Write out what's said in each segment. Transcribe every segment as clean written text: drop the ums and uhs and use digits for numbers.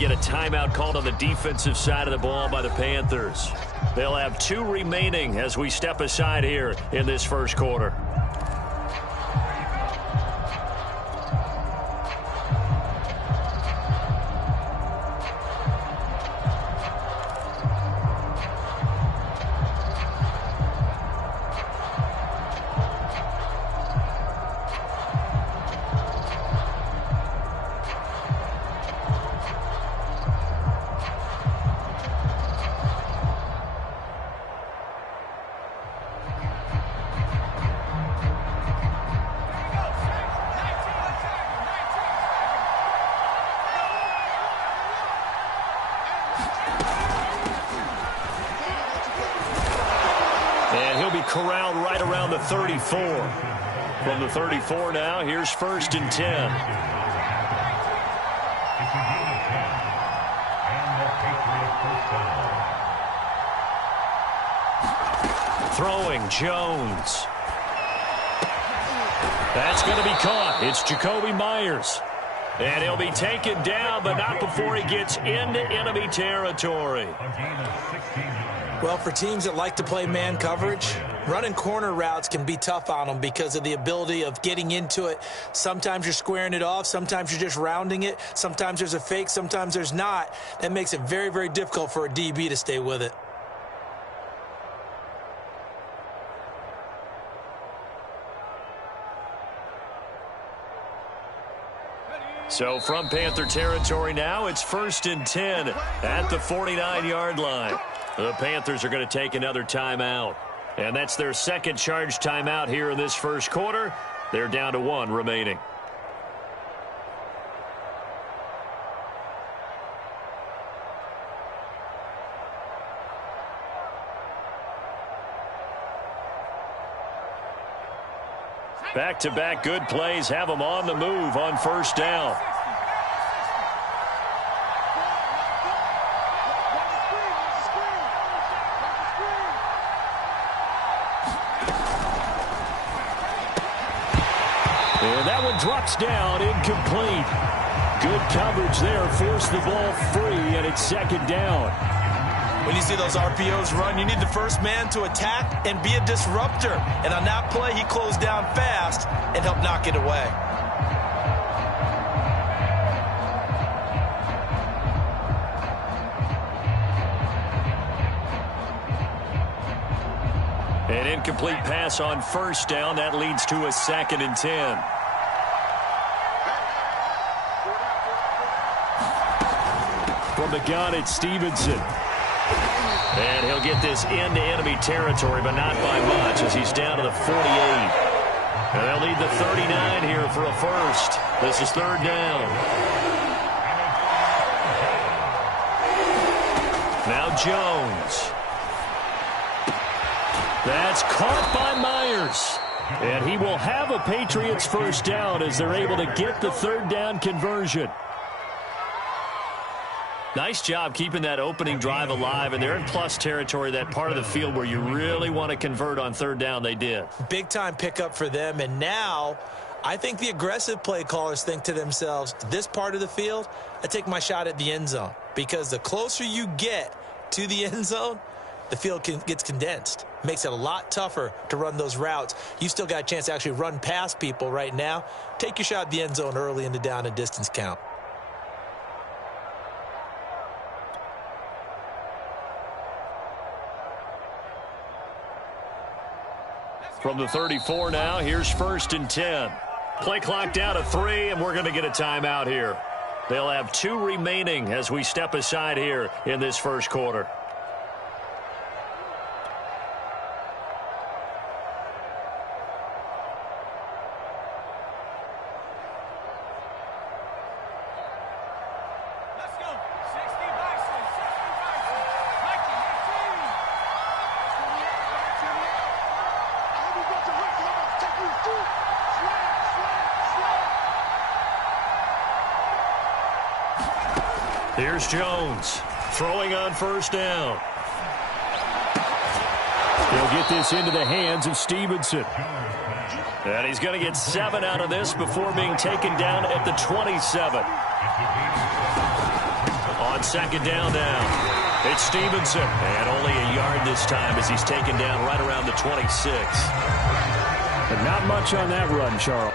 get a timeout called on the defensive side of the ball by the Panthers. They'll have 2 remaining as we step aside here in this first quarter. Corralled right around the 34. From the 34 now, here's 1st and 10. Throwing, Jones. That's going to be caught. It's Jacoby Myers. And he'll be taken down, but not before he gets into enemy territory. Well, for teams that like to play man coverage, running corner routes can be tough on them because of the ability of getting into it. Sometimes you're squaring it off. Sometimes you're just rounding it. Sometimes there's a fake. Sometimes there's not. That makes it very, very difficult for a DB to stay with it. So from Panther territory now, it's 1st and 10 at the 49-yard line. The Panthers are going to take another timeout. And that's their second charge timeout here in this first quarter. They're down to 1 remaining. Back-to-back good plays have them on the move on 1st down. And that one drops down, incomplete. Good coverage there, forced the ball free, and it's 2nd down. When you see those RPOs run, you need the first man to attack and be a disruptor. And on that play, he closed down fast and helped knock it away. An incomplete pass on 1st down. That leads to a 2nd and 10. From the gun, it's Stevenson. And he'll get this into enemy territory, but not by much as he's down to the 48. And they'll need the 39 here for a first. This is 3rd down. Now Jones. That's caught by Myers. And he will have a Patriots first down as they're able to get the 3rd down conversion. Nice job keeping that opening drive alive, and they're in plus territory, that part of the field where you really want to convert on 3rd down. They did. Big-time pickup for them, and now I think the aggressive play callers think to themselves, this part of the field, I take my shot at the end zone, because the closer you get to the end zone, the field gets condensed. Makes it a lot tougher to run those routes. You still got a chance to actually run past people right now. Take your shot at the end zone early in the down and distance count. From the 34 now, here's 1st and 10. Play clock down to 3, and we're going to get a timeout here. They'll have 2 remaining as we step aside here in this first quarter. Here's Jones throwing on 1st down. He'll get this into the hands of Stevenson. And he's going to get 7 out of this before being taken down at the 27. on second down now. It's Stevenson, and only a yard this time as he's taken down right around the 26. But not much on that run, Charles.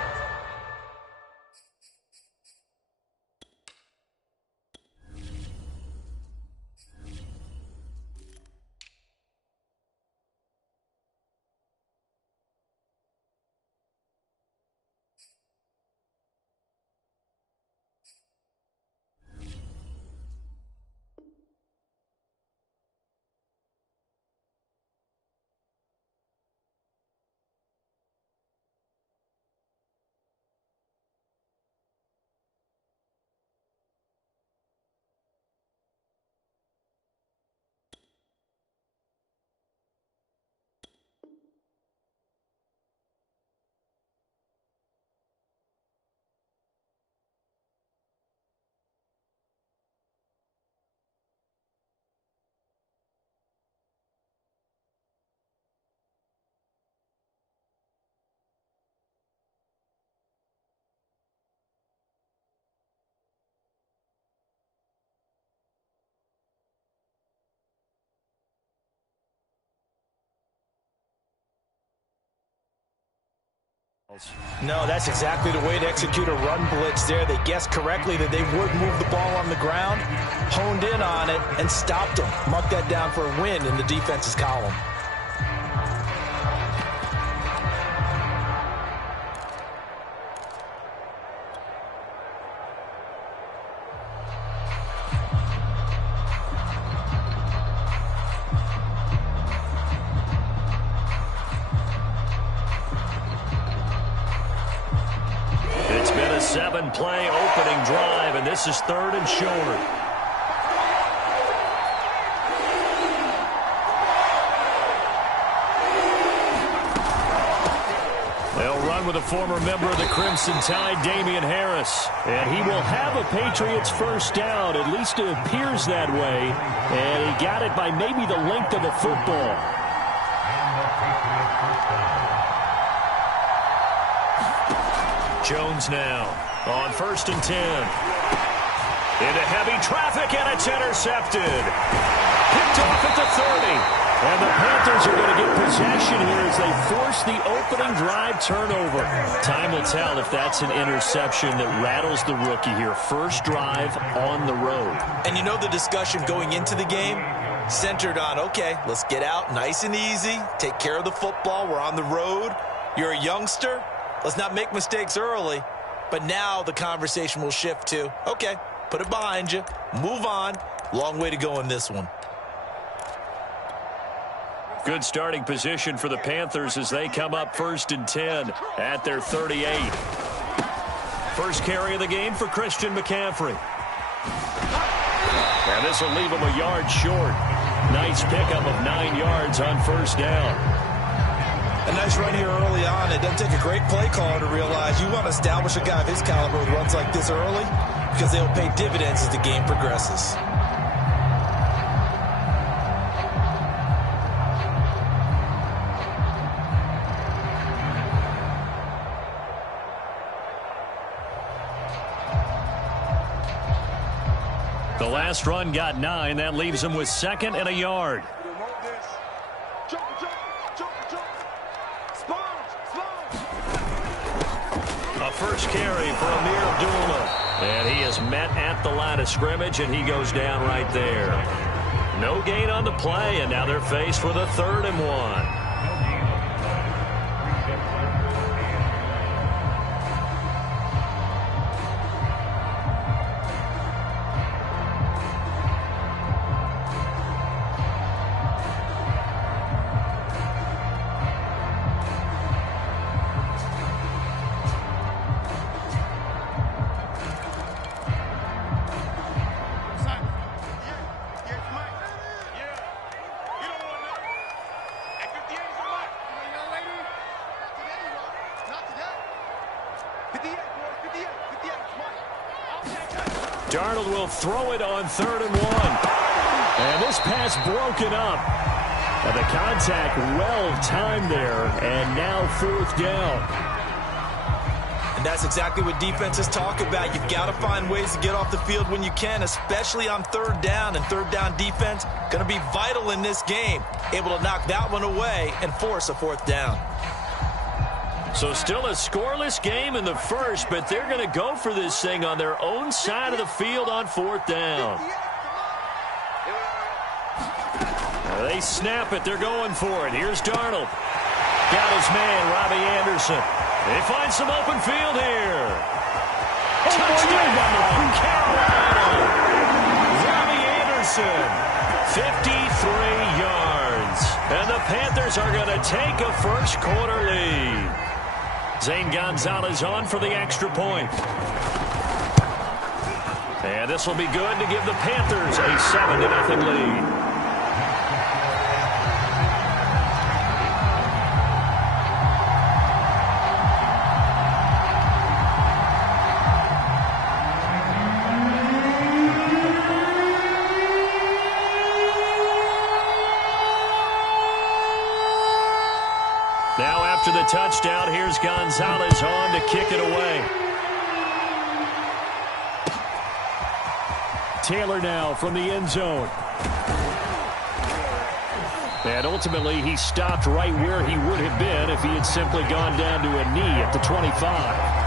No, that's exactly the way to execute a run blitz there. They guessed correctly that they would move the ball on the ground, honed in on it, and stopped them. Mark that down for a win in the defense's column. Seven-play opening drive, and this is third and short. They'll run with a former member of the Crimson Tide, Damian Harris. And he will have a Patriots first down. At least it appears that way. And he got it by maybe the length of a football. Jones now on 1st and 10. Into heavy traffic, and it's intercepted. Picked off at the 30. And the Panthers are going to get possession here as they force the opening drive turnover. Time will tell if that's an interception that rattles the rookie here. First drive on the road. And you know the discussion going into the game centered on, okay, let's get out nice and easy, take care of the football, we're on the road. You're a youngster. Let's not make mistakes early. But now the conversation will shift to, okay, put it behind you, move on. Long way to go in this one. Good starting position for the Panthers as they come up 1st and 10 at their 38. First carry of the game for Christian McCaffrey. And this will leave him a yard short. Nice pickup of 9 yards on first down. A nice run here early on. It doesn't take a great play caller to realize you want to establish a guy of his caliber with runs like this early because they'll pay dividends as the game progresses. The last run got 9. That leaves him with 2nd and a yard. First carry for Amir Abdullah. And he is met at the line of scrimmage, and he goes down right there. No gain on the play, and now they're faced with a 3rd and 1. Darnold will throw it on 3rd and 1. And this pass broken up. And the contact well timed there. And now 4th down. That's exactly what defenses talk about. You've got to find ways to get off the field when you can, especially on third down. And third down defense going to be vital in this game. Able to knock that one away and force a fourth down. So still a scoreless game in the first, but they're going to go for this thing on their own side of the field on fourth down. They snap it. They're going for it. Here's Darnold. Got his man, Robbie Anderson. They find some open field here. Touchdown, Carolina. Robbie Anderson, 53 yards. And the Panthers are going to take a first quarter lead. Zane Gonzalez on for the extra point. And this will be good to give the Panthers a 7-0 lead. Now after the touchdown, here's Gonzalez on to kick it away. Taylor now from the end zone. And ultimately, he stopped right where he would have been if he had simply gone down to a knee at the 25.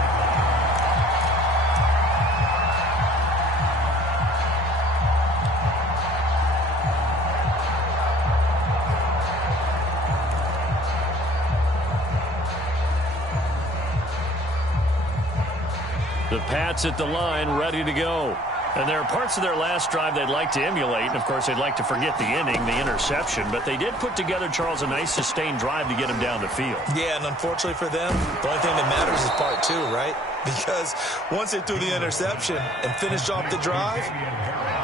The Pats at the line, ready to go. And there are parts of their last drive they'd like to emulate. And, of course, they'd like to forget the inning, the interception. But they did put together, Charles, a nice sustained drive to get him down the field. Yeah, and unfortunately for them, the only thing that matters is part two, right? Because once they threw the interception and finished off the drive,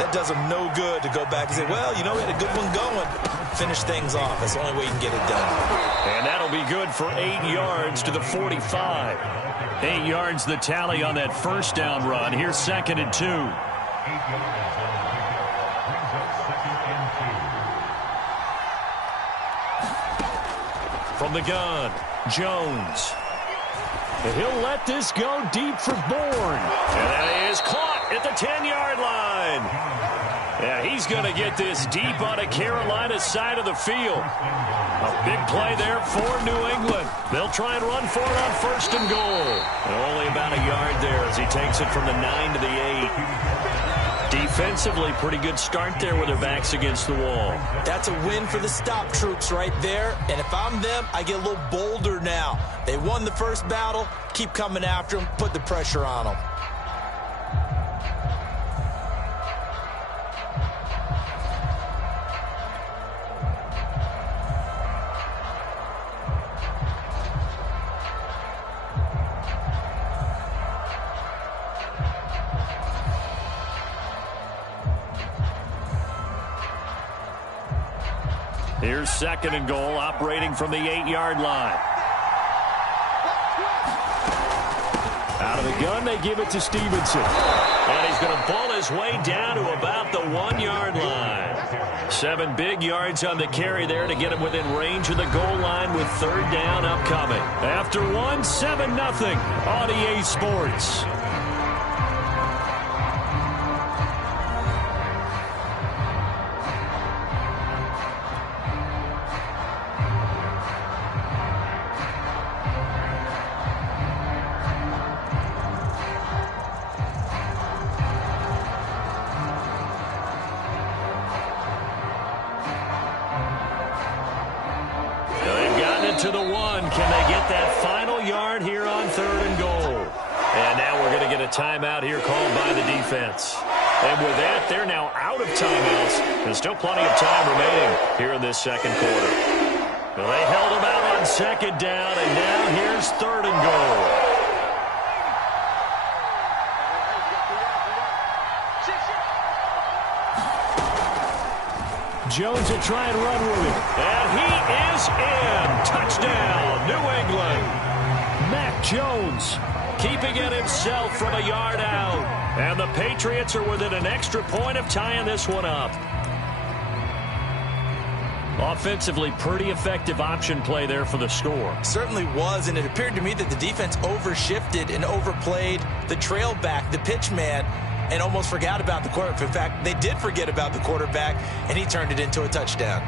that does them no good to go back and say, well, you know, we had a good one going. Finish things off. That's the only way you can get it done. And that'll be good for 8 yards to the 45. 8 yards the tally on that first down run. Here's 2nd and 2. From the gun, Jones. And he'll let this go deep for Bourne. And that is caught at the 10-yard line. Yeah, he's going to get this deep on a Carolina side of the field. A big play there for New England. They'll try and run for it on 1st and goal. And only about a yard there as he takes it from the 9 to the 8. Defensively, pretty good start there with their backs against the wall. That's a win for the stop troops right there. And if I'm them, I get a little bolder now. They won the first battle. Keep coming after them. Put the pressure on them. Here's 2nd and goal, operating from the 8-yard line. Out of the gun, they give it to Stevenson. And he's going to pull his way down to about the 1-yard line. 7 big yards on the carry there to get him within range of the goal line with 3rd down upcoming. After 1, 7-0 on EA Sports. To the 1. Can they get that final yard here on 3rd and goal? And now we're going to get a timeout here called by the defense. And with that, they're now out of timeouts. There's still plenty of time remaining here in this 2nd quarter. Well, they held them out on 2nd down, and now here's 3rd and goal. Jones will try and run with it. And he is in. Touchdown, New England. Mac Jones keeping it himself from a yard out. And the Patriots are within an extra point of tying this one up. Offensively, pretty effective option play there for the score. Certainly was, and it appeared to me that the defense overshifted and overplayed the trail back, the pitch man, and almost forgot about the quarterback. In fact, they did forget about the quarterback, and he turned it into a touchdown.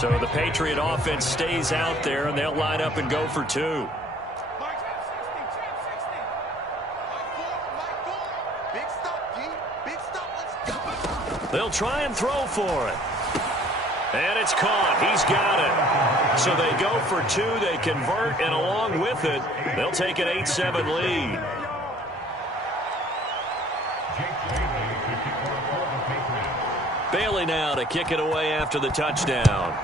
So the Patriot offense stays out there, and they'll line up and go for two. They'll try and throw for it. And it's caught. He's got it. So they go for two. They convert, and along with it, they'll take an 8-7 lead. Bailey now to kick it away after the touchdown.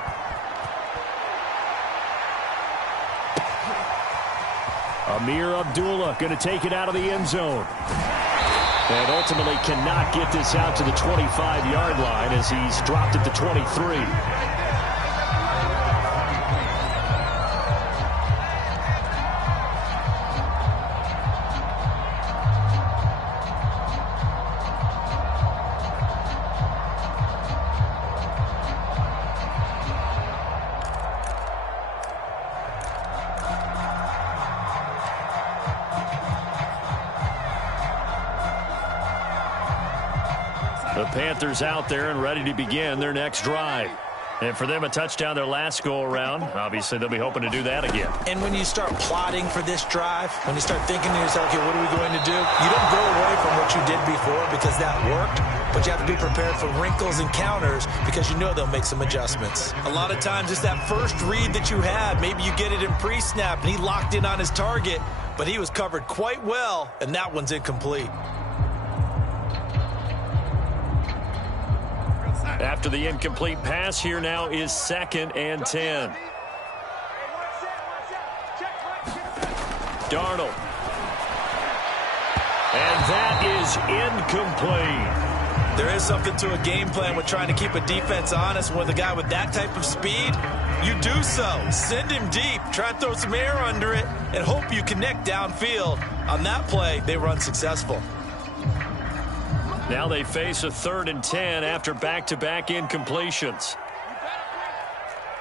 Amir Abdullah going to take it out of the end zone. And ultimately cannot get this out to the 25-yard line as he's dropped at the 23. The Panthers out there and ready to begin their next drive. And for them, a touchdown their last go-around. Obviously, they'll be hoping to do that again. And when you start plotting for this drive, when you start thinking to yourself, okay, what are we going to do? You don't go away from what you did before because that worked, but you have to be prepared for wrinkles and counters because you know they'll make some adjustments. A lot of times it's that first read that you had. Maybe you get it in pre-snap, and he locked in on his target, but he was covered quite well, and that one's incomplete. After the incomplete pass, here now is 2nd and 10. Darnold. And that is incomplete. There is something to a game plan with trying to keep a defense honest. With a guy with that type of speed, you do so. Send him deep. Try and throw some air under it and hope you connect downfield. On that play, they were unsuccessful. Now they face a 3rd and 10 after back-to-back incompletions.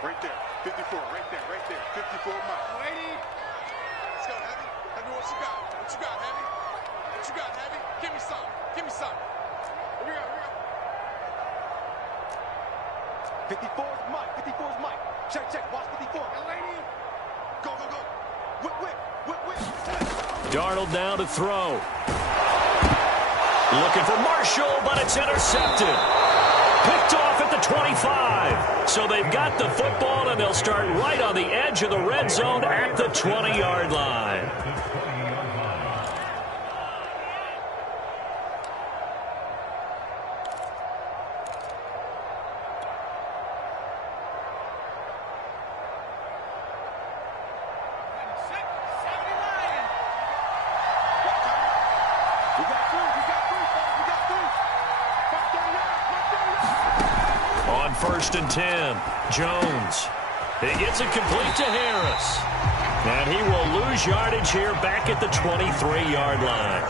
Right there, 54, right there, 54 miles. Let's go, Heavy. Heavy, what you got? What you got, Heavy? What you got, Heavy? Give me some. Give me some. Here we go, here we go. 54 is Mike. 54 is Mike. Check. Watch 54. Go. Whip. Darnold now to throw. Looking for Marshall, but it's intercepted. Picked off at the 25. So they've got the football, and they'll start right on the edge of the red zone at the 20-yard line. On 1st and 10, Jones. He gets it complete to Harris. And he will lose yardage here back at the 23-yard line.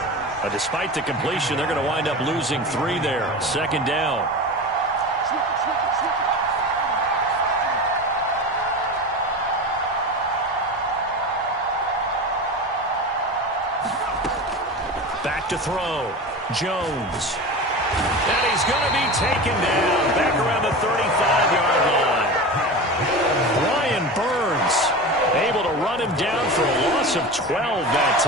Despite the completion, they're going to wind up losing 3 there. 2nd down. Back to throw. Jones. And he's going to be taken down back around the 35-yard line. Brian Burns able to run him down for a loss of 12 that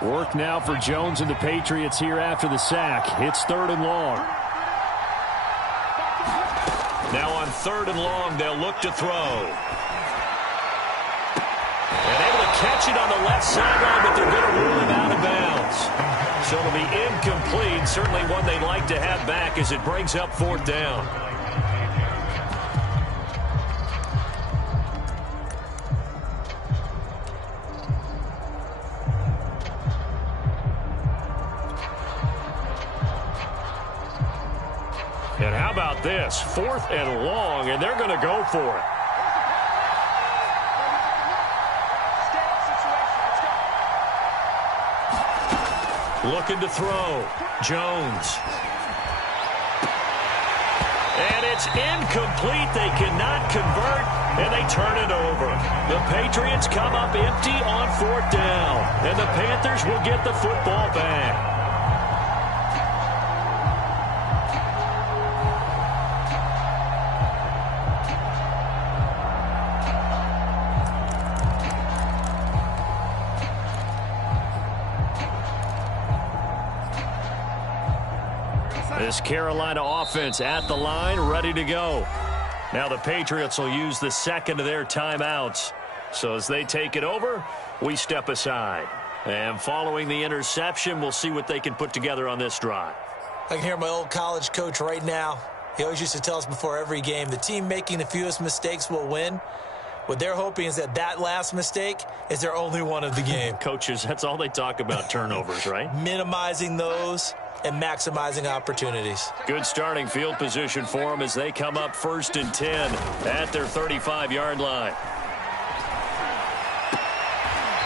time. Work now for Jones and the Patriots here after the sack. It's 3rd and long. Now on 3rd and long, they'll look to throw. And able to catch it on the left sideline, but they're going to rule him out of bounds. So it'll be incomplete. Certainly one they'd like to have back as it brings up 4th down. And how about this? 4th and long, and they're going to go for it. Looking to throw. Jones. And it's incomplete. They cannot convert, and they turn it over. The Patriots come up empty on 4th down, and the Panthers will get the football back. This Carolina offense at the line, ready to go. Now the Patriots will use the second of their timeouts. So as they take it over, we step aside. And following the interception, we'll see what they can put together on this drive. I can hear my old college coach right now. He always used to tell us before every game, the team making the fewest mistakes will win. What they're hoping is that last mistake is their only one of the game. Coaches, that's all they talk about, turnovers, right? Minimizing those and maximizing opportunities. Good starting field position for them as they come up 1st and 10 at their 35-yard line.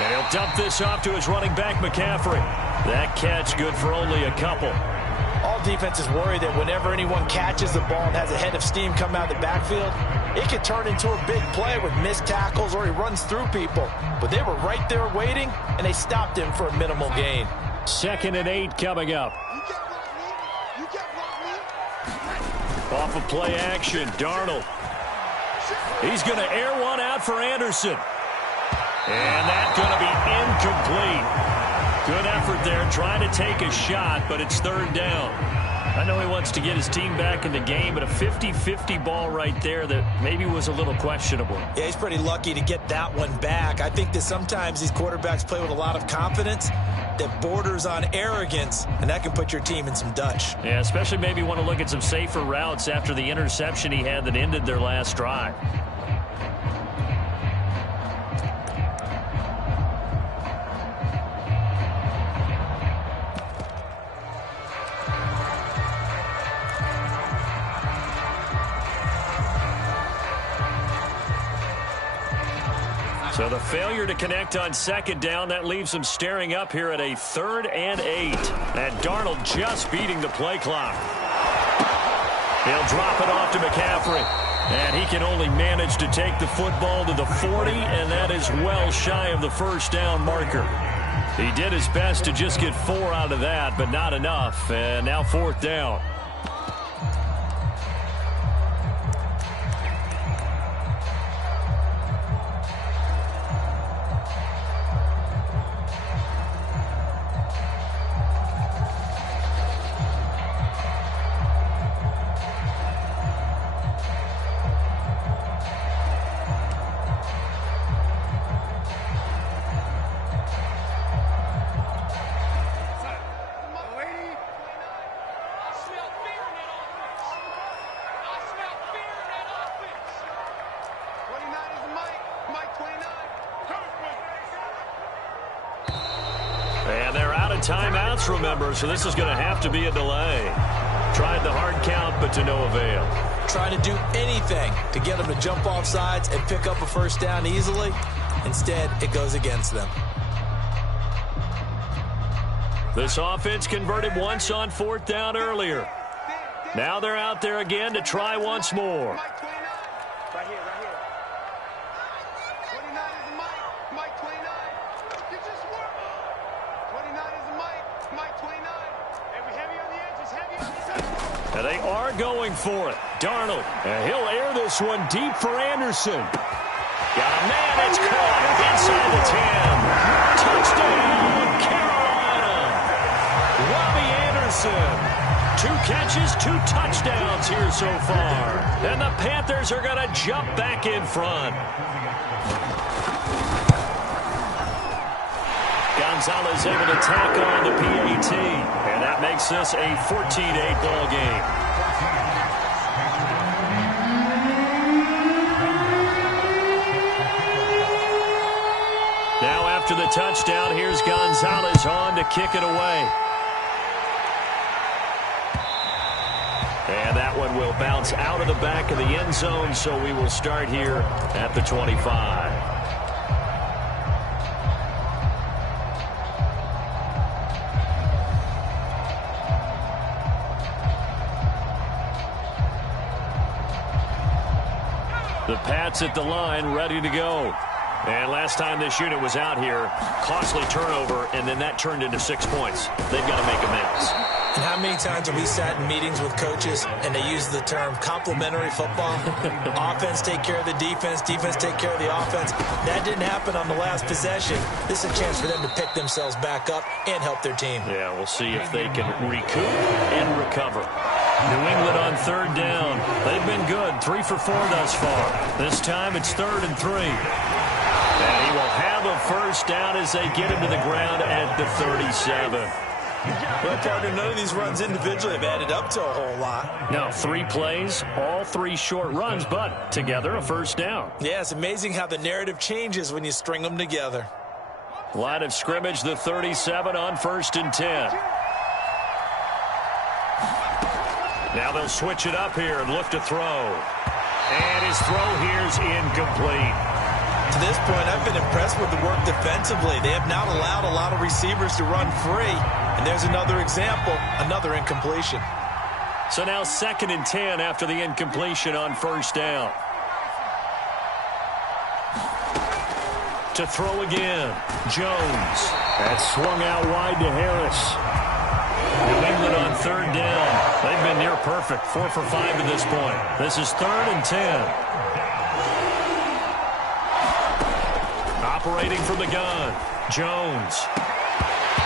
And he'll dump this off to his running back, McCaffrey. That catch good for only a couple. All defenses worry that whenever anyone catches the ball and has a head of steam come out of the backfield, it can turn into a big play with missed tackles or he runs through people. But they were right there waiting, and they stopped him for a minimal gain. 2nd and 8 coming up. Off of play action, Darnold. He's going to air one out for Anderson. And that's going to be incomplete. Good effort there, trying to take a shot, but it's 3rd down. I know he wants to get his team back in the game, but a 50-50 ball right there that maybe was a little questionable. Yeah, he's pretty lucky to get that one back. I think that sometimes these quarterbacks play with a lot of confidence that borders on arrogance, and that can put your team in some Dutch. Yeah, especially maybe want to look at some safer routes after the interception he had that ended their last drive. So the failure to connect on 2nd down, that leaves them staring up here at a 3rd and 8. And Darnold just beating the play clock. He'll drop it off to McCaffrey. And he can only manage to take the football to the 40, and that is well shy of the 1st down marker. He did his best to just get 4 out of that, but not enough. And now 4th down. And they're out of timeouts, remember, so this is going to have to be a delay. Tried the hard count, but to no avail. Trying to do anything to get them to jump off sides and pick up a 1st down easily. Instead, it goes against them. This offense converted once on 4th down earlier. Now they're out there again to try once more. Right here. 29 is Mike 29. It's just Swervo. 29 is Mike 29. And we heavy on the edges, heavy on the edges. And they are going for it. Darnold, and he'll air this one deep for Anderson. Got a man, it's caught inside the 10. Touchdown, Carolina. Robbie Anderson. 2 catches, 2 touchdowns here so far. And the Panthers are going to jump back in front. Gonzalez able to tack on the PAT. And that makes this a 14-8 ball game. Now after the touchdown, here's Gonzalez on to kick it away. And that one It'll bounce out of the back of the end zone, so we will start here at the 25. The Pats at the line, ready to go. And last time this unit was out here, costly turnover, and then that turned into 6 points. They've got to make amends. And how many times have we sat in meetings with coaches and they use the term complementary football? Offense take care of the defense, defense take care of the offense. That didn't happen on the last possession. This is a chance for them to pick themselves back up and help their team. Yeah, we'll see if they can recoup and recover. New England on third down. They've been good, 3 for 4 thus far. This time it's 3rd and 3. And he will have a first down as they get him to the ground at the 37. Well, partner, none of these runs individually have added up to a whole lot. No, 3 plays, all 3 short runs, but together a first down. Yeah, it's amazing how the narrative changes when you string them together. Line of scrimmage, the 37 on 1st and 10. Now they'll switch it up here and look to throw. And his throw here is incomplete. To this point, I've been impressed with the work defensively. They have not allowed a lot of receivers to run free. And there's another example, another incompletion. So now 2nd and 10 after the incompletion on first down. To throw again, Jones. That's swung out wide to Harris. New England on 3rd down. They've been near perfect, 4 for 5 to this point. This is 3rd and 10. Operating from the gun, Jones.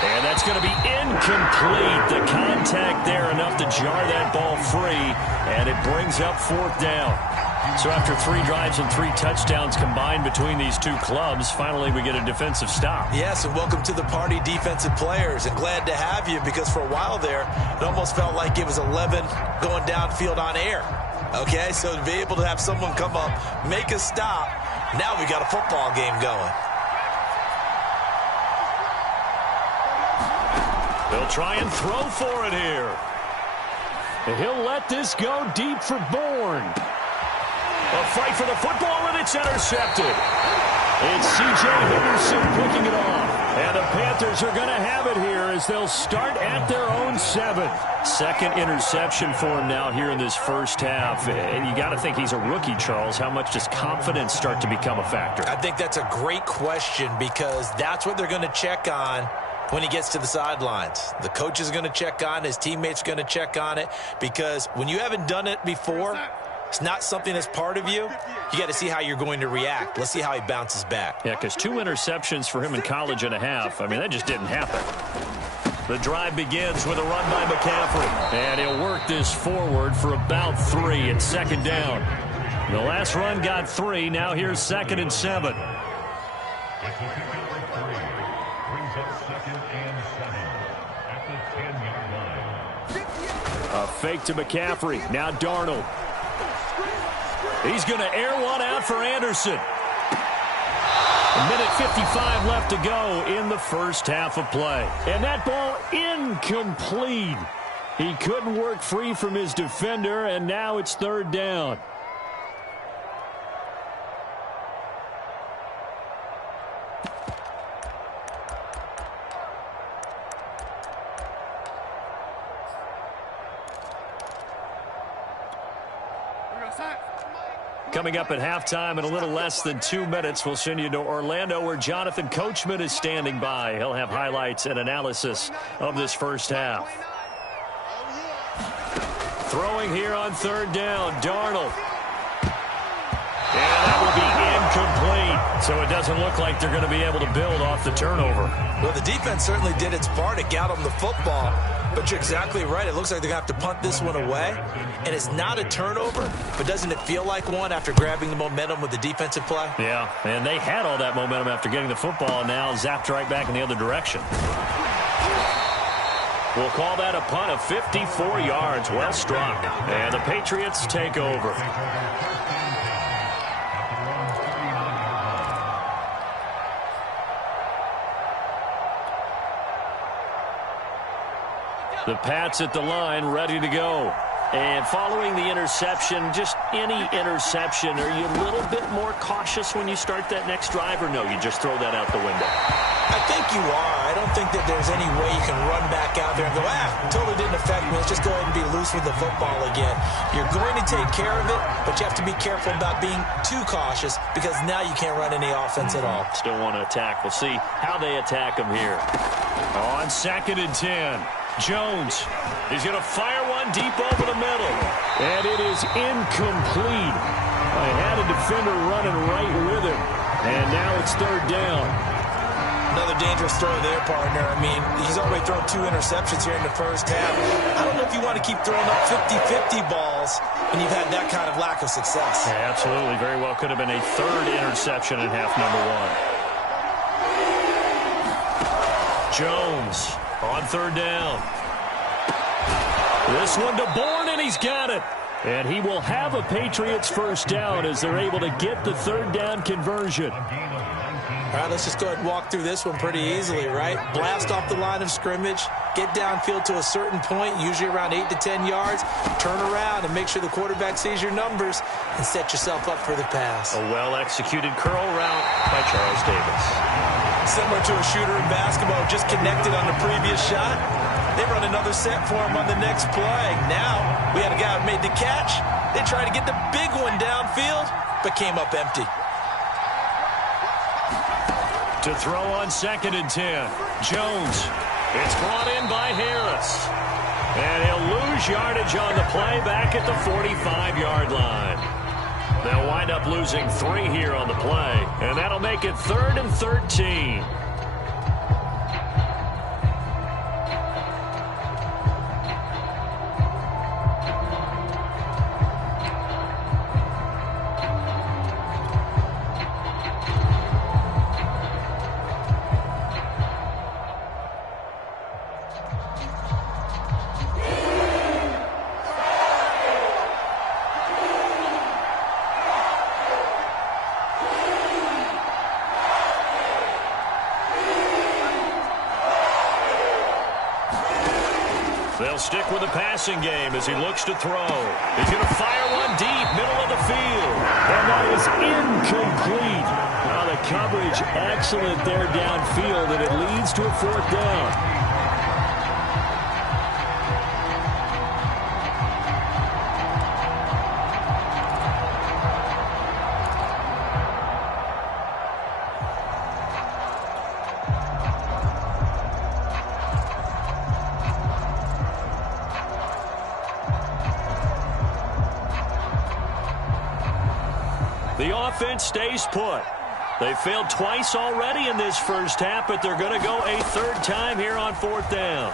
And that's going to be incomplete. The contact there enough to jar that ball free, and it brings up 4th down. So after 3 drives and 3 touchdowns combined between these two clubs, finally we get a defensive stop. Yes, and welcome to the party, defensive players, and glad to have you, because for a while there, it almost felt like it was 11 going downfield on air. Okay, so to be able to have someone come up, make a stop, now we got a football game going. They'll try and throw for it here. And he'll let this go deep for Bourne. A fight for the football, and it's intercepted. It's C.J. Henderson picking it off. And the Panthers are going to have it here as they'll start at their own 7. 2nd interception for him now here in this first half. And you got to think he's a rookie, Charles. How much does confidence start to become a factor? I think that's a great question, because that's what they're going to check on when he gets to the sidelines. The coach is going to check on it. His teammates are going to check on it, because when you haven't done it before, it's not something that's part of you. You got to see how you're going to react. Let's see how he bounces back. Yeah, because 2 interceptions for him in college and a half. I mean, that just didn't happen. The drive begins with a run by McCaffrey. And he'll work this forward for about 3 at 2nd down. The last run got 3. Now here's 2nd and 7. A fake to McCaffrey. Now Darnold. He's going to air one out for Anderson. A minute 55 left to go in the first half of play. And that ball incomplete. He couldn't work free from his defender, and now it's 3rd down. Coming up at halftime in a little less than 2 minutes, we'll send you to Orlando, where Jonathan Coachman is standing by. He'll have highlights and analysis of this first half. Throwing here on 3rd down, Darnold. And that will be incomplete. So it doesn't look like they're going to be able to build off the turnover. Well, the defense certainly did its part. It got them the football. But you're exactly right. It looks like they're going to have to punt this one away. And it's not a turnover, but doesn't it feel like one after grabbing the momentum with the defensive play? Yeah, and they had all that momentum after getting the football, and now zapped right back in the other direction. We'll call that a punt of 54 yards. Well struck. And the Patriots take over. The Pats at the line, ready to go. And following the interception, just any interception, are you a little bit more cautious when you start that next drive, or no, you just throw that out the window? I think you are. I don't think that there's any way you can run back out there and go, totally didn't affect me. Let's just go ahead and be loose with the football again. You're going to take care of it, but you have to be careful about being too cautious because now you can't run any offense at all. Still want to attack. We'll see how they attack them here. On 2nd and 10, Jones. He's going to fire one deep over the middle. And it is incomplete. I had a defender running right with him. And now it's 3rd down. Another dangerous throw there, partner. I mean, he's already thrown 2 interceptions here in the first half. I don't know if you want to keep throwing up 50-50 balls when you've had that kind of lack of success. Yeah, absolutely. Very well could have been a 3rd interception in half number 1. Jones on 3rd down. This one to Bourne, and he's got it. And he will have a Patriots first down as they're able to get the 3rd down conversion. All right, let's just go ahead and walk through this one pretty easily, right? Blast off the line of scrimmage, get downfield to a certain point, usually around 8 to 10 yards, turn around and make sure the quarterback sees your numbers and set yourself up for the pass. A well-executed curl route by Charles Davis. Similar to a shooter in basketball, just connected on the previous shot. They run another set for him on the next play. Now, we had a guy who made the catch. They tried to get the big one downfield, but came up empty. To throw on 2nd and 10, Jones. It's brought in by Harris. And he'll lose yardage on the play back at the 45-yard line. They'll wind up losing 3 here on the play, and that'll make it 3rd and 13. They'll stick with the passing game as he looks to throw. He's going to fire one deep, middle of the field. And that is incomplete. Now the coverage excellent there downfield, and it leads to a 4th down. The offense stays put. They failed twice already in this first half, but they're going to go a 3rd time here on 4th down.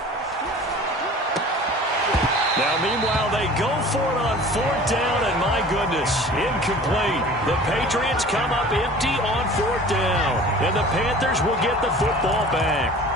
Now, meanwhile, they go for it on 4th down, and my goodness, incomplete. The Patriots come up empty on 4th down, and the Panthers will get the football back.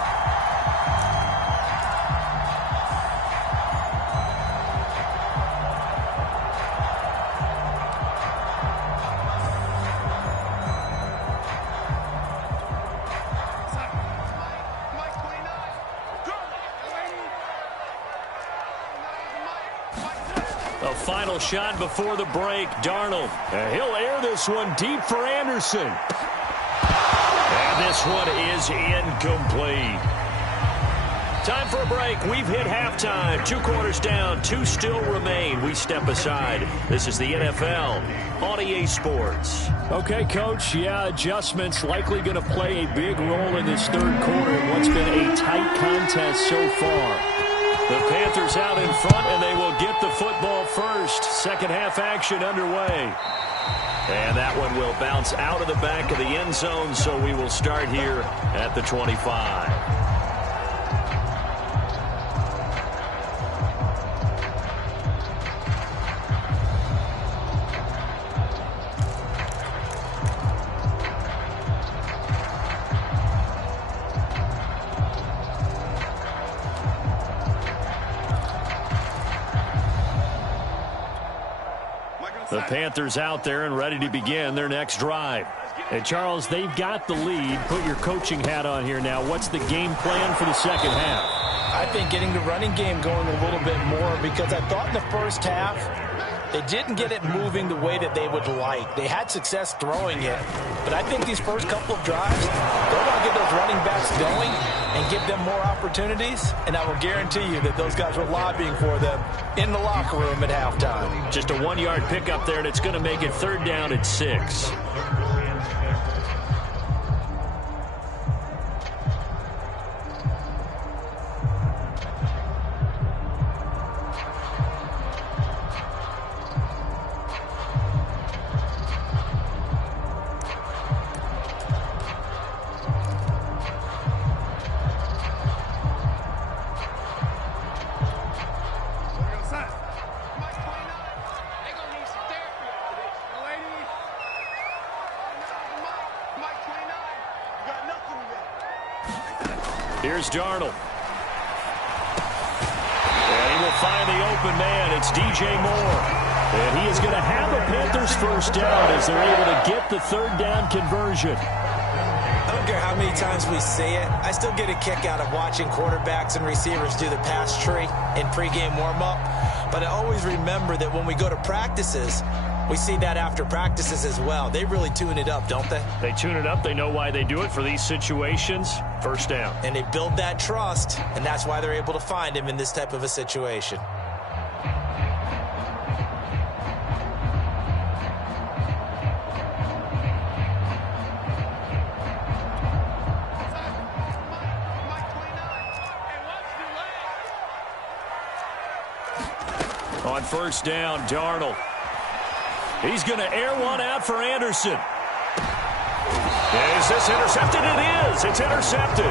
A final shot before the break. Darnold. And he'll air this one deep for Anderson. And this one is incomplete. Time for a break. We've hit halftime. 2 quarters down. 2 still remain. We step aside. This is the NFL on EA Sports. Okay, Coach. Yeah, adjustments likely going to play a big role in this 3rd quarter in what's been a tight contest so far. The Panthers out in front, and they will get the football first. Second half action underway. And that one will bounce out of the back of the end zone, so we will start here at the 25. The Panthers out there and ready to begin their next drive. And, Charles, they've got the lead. Put your coaching hat on here now. What's the game plan for the second half? I think getting the running game going a little bit more, because I thought in the first half they didn't get it moving the way that they would like. They had success throwing it, but I think these first couple of drives, they want to get those running backs going and give them more opportunities, and I will guarantee you that those guys were lobbying for them in the locker room at halftime. Just a 1-yard pickup there, and it's going to make it third down at 6. Here's Darnold. And he will find the open man. It's DJ Moore. And he is going to have a Panthers first down as they're able to get the third down conversion. I don't care how many times we see it. I still get a kick out of watching quarterbacks and receivers do the pass tree in pregame warm-up. But I always remember that when we go to practices, we see that after practices as well. They really tune it up, don't they? They tune it up. They know why they do it for these situations. First down. And they build that trust, and that's why they're able to find him in this type of a situation. On first down, Darnold. He's going to air one out for Anderson. Is this intercepted? It is. It's intercepted.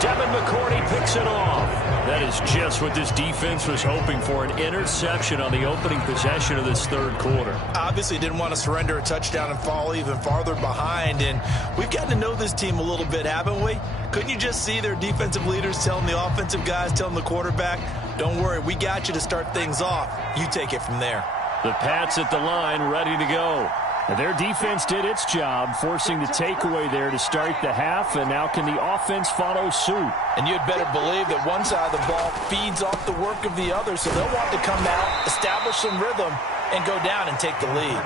Devin McCourty picks it off. That is just what this defense was hoping for, an interception on the opening possession of this third quarter. Obviously didn't want to surrender a touchdown and fall even farther behind, and we've gotten to know this team a little bit, haven't we? Couldn't you just see their defensive leaders telling the offensive guys, telling the quarterback, don't worry, we got you to start things off. You take it from there. The Pats at the line, ready to go. And their defense did its job, forcing the takeaway there to start the half, and now can the offense follow suit? And you'd better believe that one side of the ball feeds off the work of the other, so they'll want to come out, establish some rhythm, and go down and take the lead.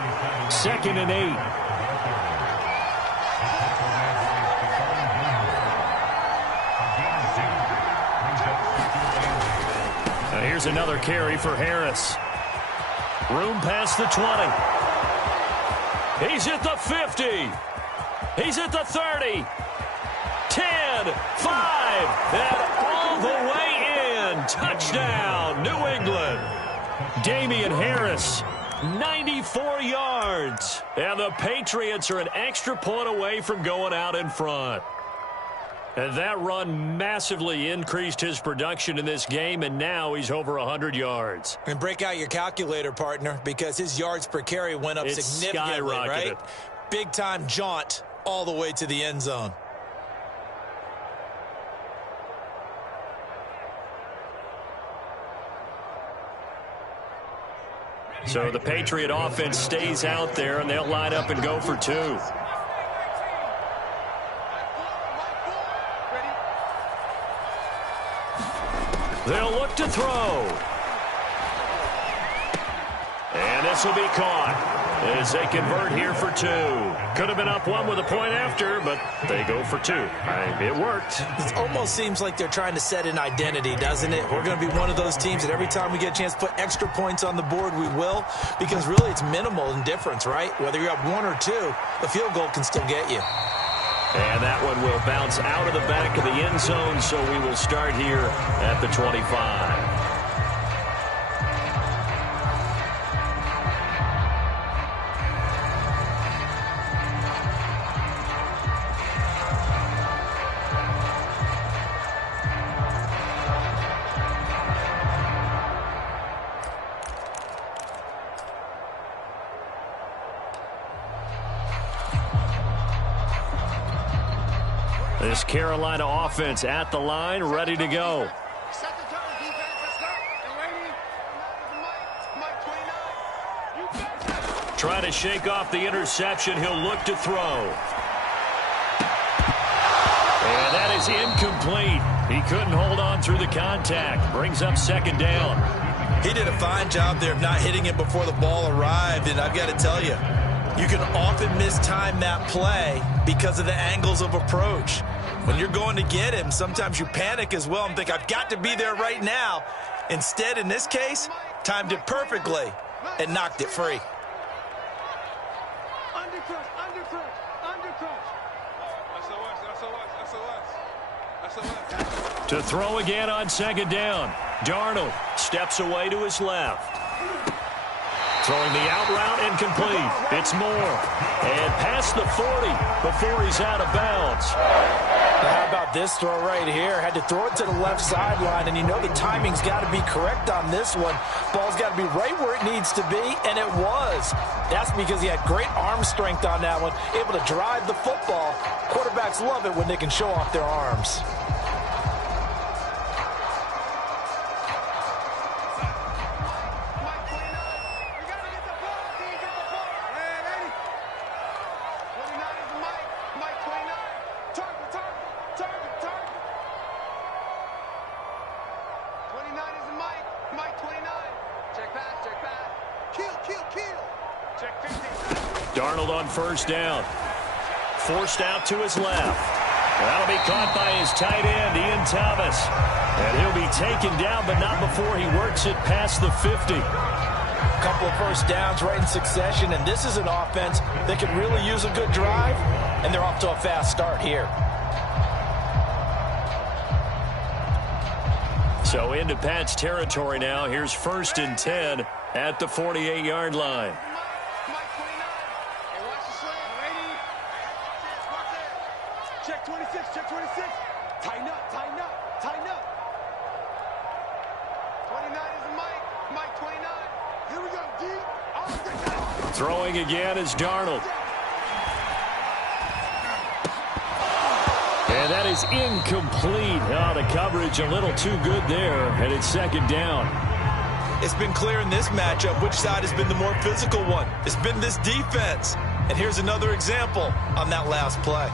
2nd and 8. Now here's another carry for Harris. Room past the 20. He's at the 50. He's at the 30. 10, 5, and all the way in. Touchdown, New England. Damian Harris, 94 yards. And the Patriots are an extra point away from going out in front. And that run massively increased his production in this game, and now he's over 100 yards. And break out your calculator, partner, because his yards per carry went up significantly, right? Big-time jaunt all the way to the end zone. So the Patriot offense stays out there, and they'll line up and go for 2. They'll look to throw. And this will be caught as they convert here for 2. Could have been up 1 with a point after, but they go for 2. It worked. It almost seems like they're trying to set an identity, doesn't it? We're going to be one of those teams that every time we get a chance to put extra points on the board, we will, because really it's minimal in difference, right? Whether you're up 1 or 2, the field goal can still get you. And that one will bounce out of the back of the end zone, so we will start here at the 25. This Carolina offense at the line, ready to go. Set the tone, defense. Let's go. And waiting. Mike 29. You got it. Trying to shake off the interception. He'll look to throw. And that is incomplete. He couldn't hold on through the contact. Brings up second down. He did a fine job there of not hitting it before the ball arrived, and I've got to tell you, you can often mistime that play because of the angles of approach. When you're going to get him, sometimes you panic as well and think, I've got to be there right now. Instead, in this case, timed it perfectly and knocked it free. To throw again on second down. Darnold steps away to his left. Throwing the out route incomplete. It's Moore. And past the 40 before he's out of bounds. Now, how about this throw right here? Had to throw it to the left sideline, and you know the timing's got to be correct on this one. Ball's got to be right where it needs to be, and it was. That's because he had great arm strength on that one, able to drive the football. Quarterbacks love it when they can show off their arms. Darnold on first down. Forced out to his left. That'll be caught by his tight end, Ian Thomas. And he'll be taken down, but not before he works it past the 50. A couple of first downs right in succession, and this is an offense that could really use a good drive, and they're off to a fast start here. So into Pat's territory now. Here's 1st and 10 at the 48-yard line. Check 26, check 26. Tighten up, tighten up, tighten up. 29 is the Mike 29. Here we go, D. Oh, throwing again is Darnold. And that is incomplete. Oh, the coverage a little too good there, and it's second down. It's been clear in this matchup which side has been the more physical one. It's been this defense. And here's another example on that last play.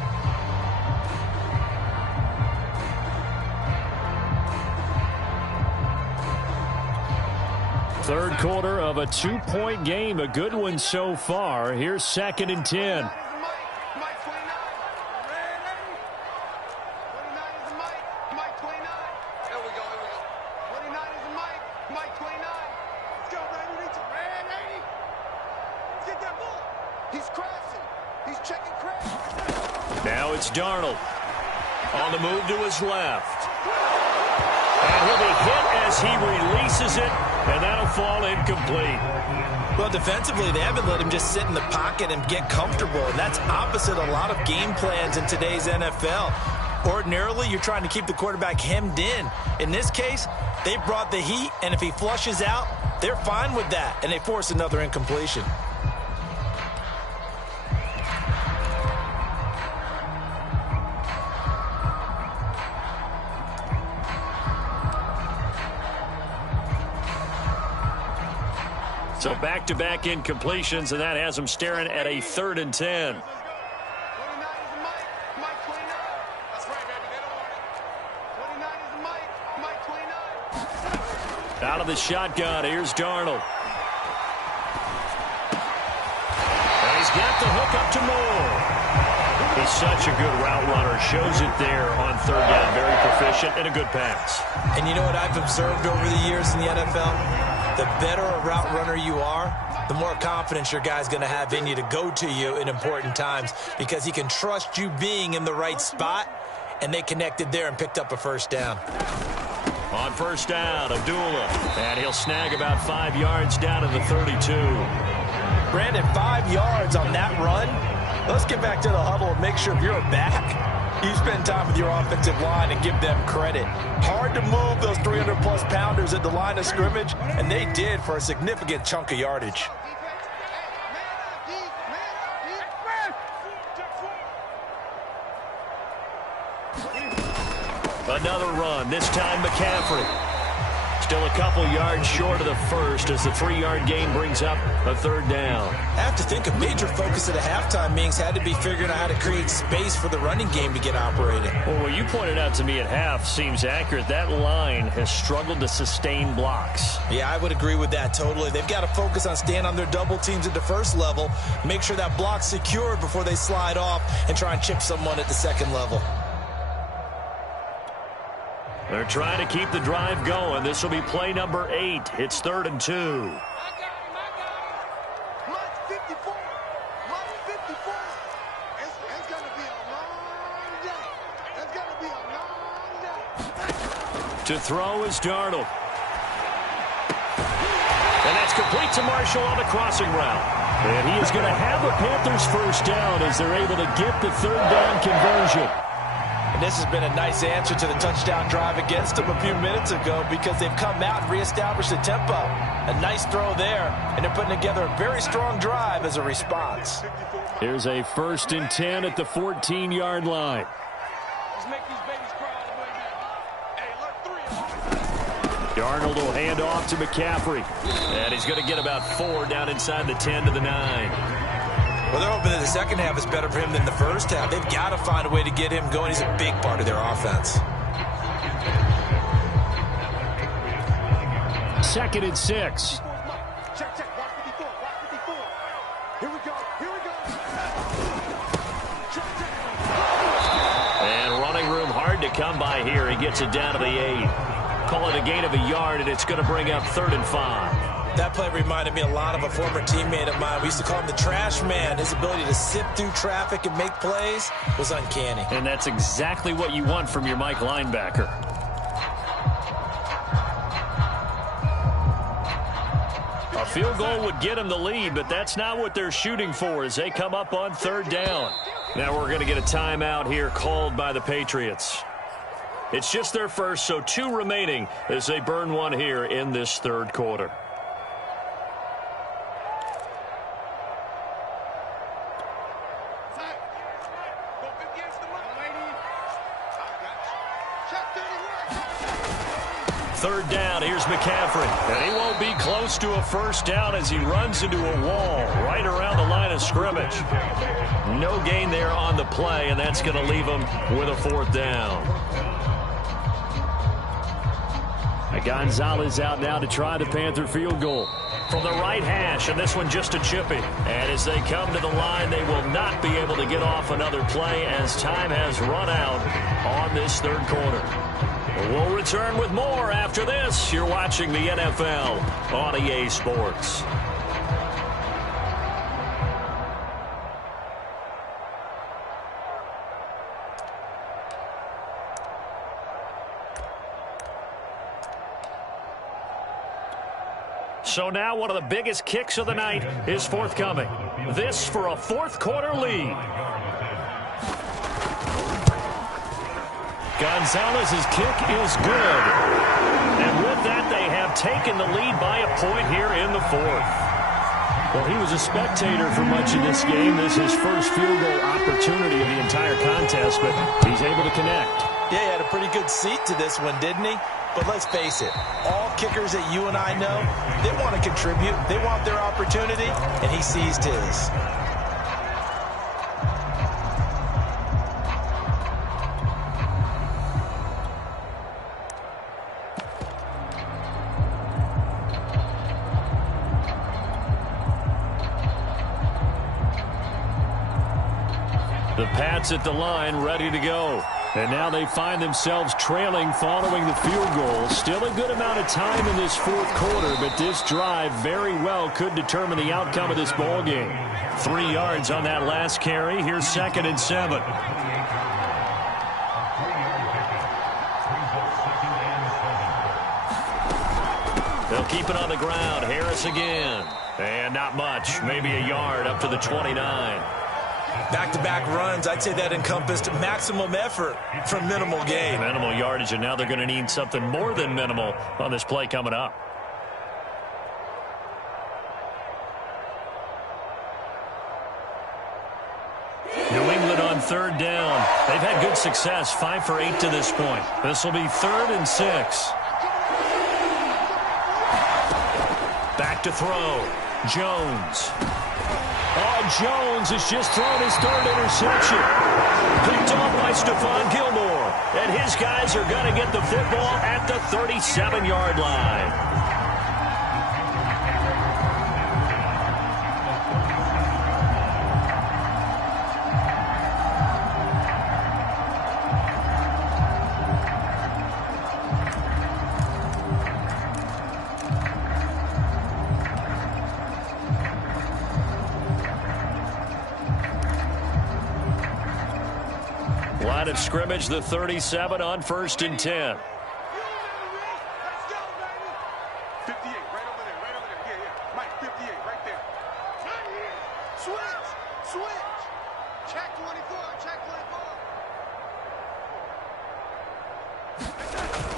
Third quarter of a 2-point game. A good one so far. Here's 2nd and 10. Now it's Darnold on the move to his left. And he'll be hit as he releases it, and that'll fall incomplete. Well, defensively, they haven't let him just sit in the pocket and get comfortable, and that's opposite a lot of game plans in today's NFL. Ordinarily, you're trying to keep the quarterback hemmed in. In this case, they brought the heat, and if he flushes out, they're fine with that, and they force another incompletion. So back-to-back incompletions, and that has them staring at a 3rd and 10. Out of the shotgun, here's Darnold. And he's got the hook up to Moore. He's such a good route runner. Shows it there on 3rd down. Very proficient and a good pass. And you know what I've observed over the years in the NFL? The better a route runner you are, the more confidence your guy's going to have in you to go to you in important times because he can trust you being in the right spot, and they connected there and picked up a first down. On first down, Abdullah, and he'll snag about 5 yards down to the 32. Brandon, 5 yards on that run. Let's get back to the huddle and make sure if you're back, you spend time with your offensive line and give them credit. Hard to move those 300-plus pounders at the line of scrimmage, and they did for a significant chunk of yardage. Another run, this time McCaffrey. Still a couple yards short of the first as the 3-yard gain brings up a third down. I have to think a major focus at a halftime means had to be figuring out how to create space for the running game to get operating. Well, what you pointed out to me at half seems accurate. That line has struggled to sustain blocks. Yeah, I would agree with that totally. They've got to focus on staying on their double teams at the first level, make sure that block's secured before they slide off and try and chip someone at the second level. They're trying to keep the drive going. This will be play number 8. It's 3rd and 2. I got him. Mark 54. Mark 54. It's going to be a long day. It's going to be a long day. To throw is Darnold. And that's complete to Marshall on the crossing route. And he is going to have the Panthers first down as they're able to get the third down conversion. And this has been a nice answer to the touchdown drive against them a few minutes ago because they've come out and reestablished the tempo. A nice throw there, and they're putting together a very strong drive as a response. Here's a 1st and 10 at the 14-yard line. Let's make these babies cry all the way back. Hey, look, 3 of them. Darnold will hand off to McCaffrey. And he's going to get about 4 down inside the 10 to the 9. Well, they're hoping that the second half is better for him than the first half. They've got to find a way to get him going. He's a big part of their offense. 2nd and 6. Check, check. Watch 54. Watch 54. Here we go. Here we go. Check, check. And running room hard to come by here. He gets it down to the 8. Call it a gain of a yard, and it's going to bring up 3rd and 5. That play reminded me a lot of a former teammate of mine. We used to call him the trash man. His ability to sift through traffic and make plays was uncanny. And that's exactly what you want from your Mike linebacker. A field goal would get them the lead, but that's not what they're shooting for as they come up on 3rd down. Now we're going to get a timeout here called by the Patriots. It's just their first, so 2 remaining as they burn one here in this 3rd quarter. Third down, here's McCaffrey. And he won't be close to a first down as he runs into a wall right around the line of scrimmage. No gain there on the play, and that's going to leave him with a 4th down. Gonzalez out now to try the Panther field goal. From the right hash, and this one just a chippy. And as they come to the line, they will not be able to get off another play as time has run out on this 3rd quarter. We'll return with more after this. You're watching the NFL on EA Sports. So now one of the biggest kicks of the night is forthcoming. This for a 4th quarter lead. Gonzalez's kick is good. And with that, they have taken the lead by a point here in the 4th. Well, he was a spectator for much of this game. This is his first field goal opportunity of the entire contest, but he's able to connect. Yeah, he had a pretty good seat to this one, didn't he? But let's face it, all kickers that you and I know, they want to contribute. They want their opportunity, and he seized his. The Pats at the line, ready to go. And now they find themselves trailing following the field goal. Still a good amount of time in this 4th quarter, but this drive very well could determine the outcome of this ball game. 3 yards on that last carry. Here's 2nd and 7. They'll keep it on the ground. Harris again. And not much. Maybe a yard up to the 29. Back-to-back runs, I'd say that encompassed maximum effort for minimal gain. Minimal yardage, and now they're going to need something more than minimal on this play coming up. New England on 3rd down. They've had good success, 5 for 8 to this point. This will be 3rd and 6. back to throw. Jones. Oh, Jones has just thrown his third interception. Picked off by Stephon Gilmore. And his guys are going to get the football at the 37-yard line. Line of scrimmage, the 37 on 1st and 10. 58, right over there, right over there. Yeah, yeah. Mike, 58, right there. Switch, switch. Check 24, check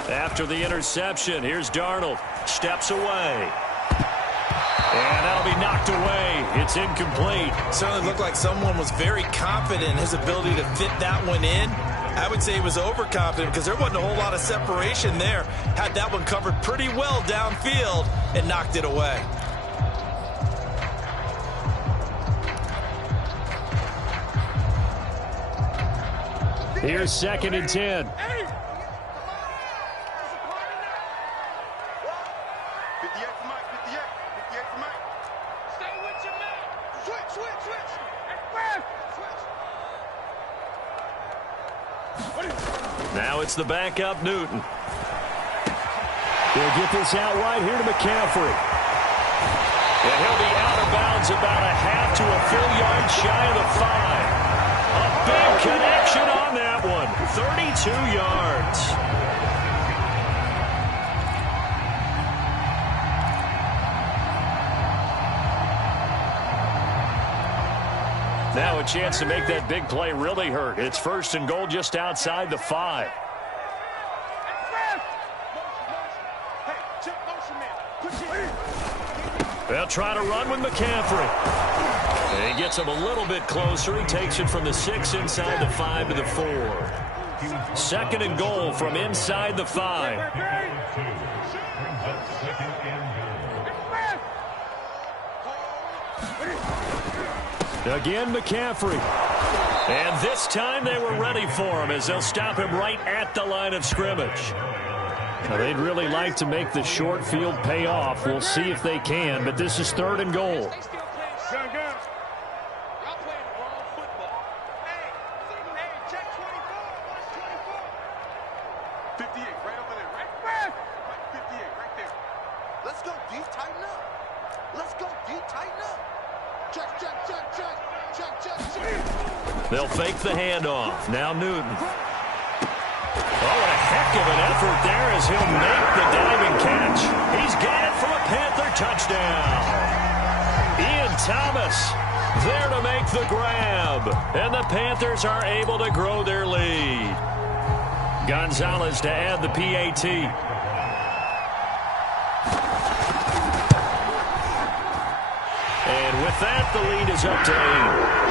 24. After the interception, here's Darnold. Steps away. And that'll be knocked away. It's incomplete. Certainly looked like someone was very confident in his ability to fit that one in. I would say he was overconfident because there wasn't a whole lot of separation there. Had that one covered pretty well downfield and knocked it away. Here's 2nd and 10. 58 for Mike, 58. 58 for Mike. Stay with your man. Switch, switch, switch. Now it's the backup, Newton. They'll get this out wide here to McCaffrey. And he'll be out of bounds about a half to a full yard shy of the 5. A big connection on that one. 32 yards. Now a chance to make that big play really hurt. It's 1st and goal just outside the 5. They'll try to run with McCaffrey. And he gets him a little bit closer. He takes it from the 6 inside the 5 to the 4. 2nd and goal from inside the 5. Again, McCaffrey. And this time they were ready for him as they'll stop him right at the line of scrimmage. Now, they'd really like to make the short field pay off. We'll see if they can, but this is 3rd and goal. They'll fake the handoff. Now Newton. Oh, what a heck of an effort there as he'll make the diving catch. He's got it for a Panther touchdown. Ian Thomas there to make the grab. And the Panthers are able to grow their lead. Gonzalez to add the PAT. And with that, the lead is up to 8.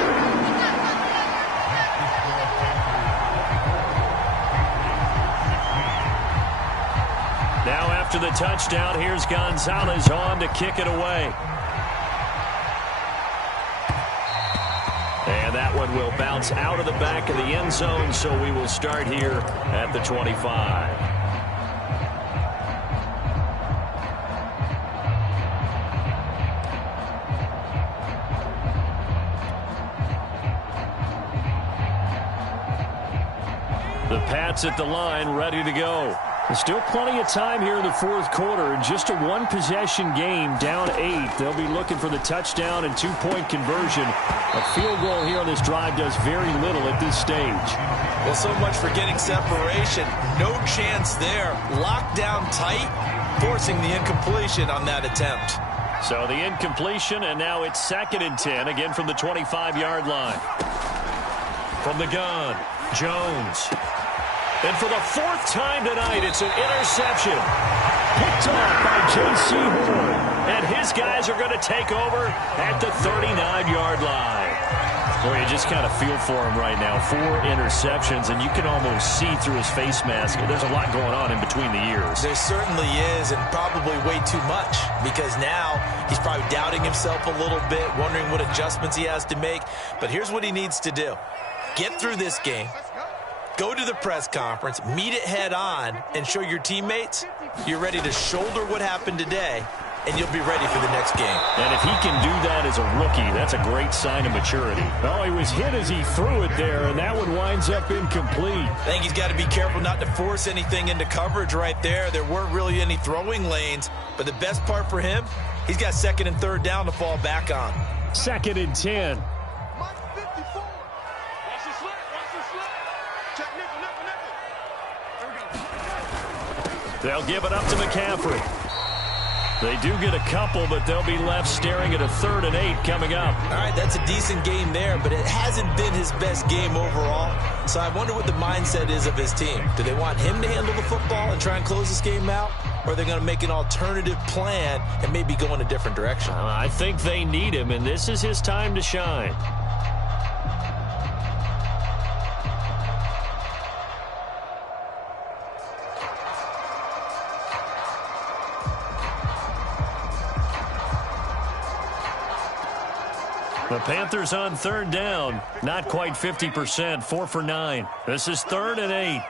Now after the touchdown, here's Gonzalez on to kick it away. And that one will bounce out of the back of the end zone, so we will start here at the 25. The Pats at the line, ready to go. There's still plenty of time here in the 4th quarter. Just a one-possession game, down 8. They'll be looking for the touchdown and 2-point conversion. A field goal here on this drive does very little at this stage. Well, so much for getting separation. No chance there. Locked down tight, forcing the incompletion on that attempt. So the incompletion, and now it's 2nd and 10, again from the 25-yard line. From the gun, Jones. And for the 4th time tonight, it's an interception. Picked off by J.C. Horn. And his guys are going to take over at the 39-yard line. Boy, you just kind of feel for him right now. 4 interceptions, and you can almost see through his face mask. There's a lot going on in between the ears. There certainly is, and probably way too much, because now he's probably doubting himself a little bit, wondering what adjustments he has to make. But here's what he needs to do. Get through this game, go to the press conference, meet it head on, and show your teammates you're ready to shoulder what happened today, and you'll be ready for the next game. And if he can do that as a rookie, that's a great sign of maturity. Oh, he was hit as he threw it there, and that one winds up incomplete. I think he's got to be careful not to force anything into coverage right there. There weren't really any throwing lanes, but the best part for him, he's got 2nd and 3rd down to fall back on. 2nd and 10. They'll give it up to McCaffrey. They do get a couple, but they'll be left staring at a 3rd and 8 coming up. All right, that's a decent game there, but it hasn't been his best game overall. So I wonder what the mindset is of his team. Do they want him to handle the football and try and close this game out? Or are they going to make an alternative plan and maybe go in a different direction? I think they need him, and this is his time to shine. The Panthers on 3rd down. Not quite 50%. 4 for 9. This is 3rd and 8.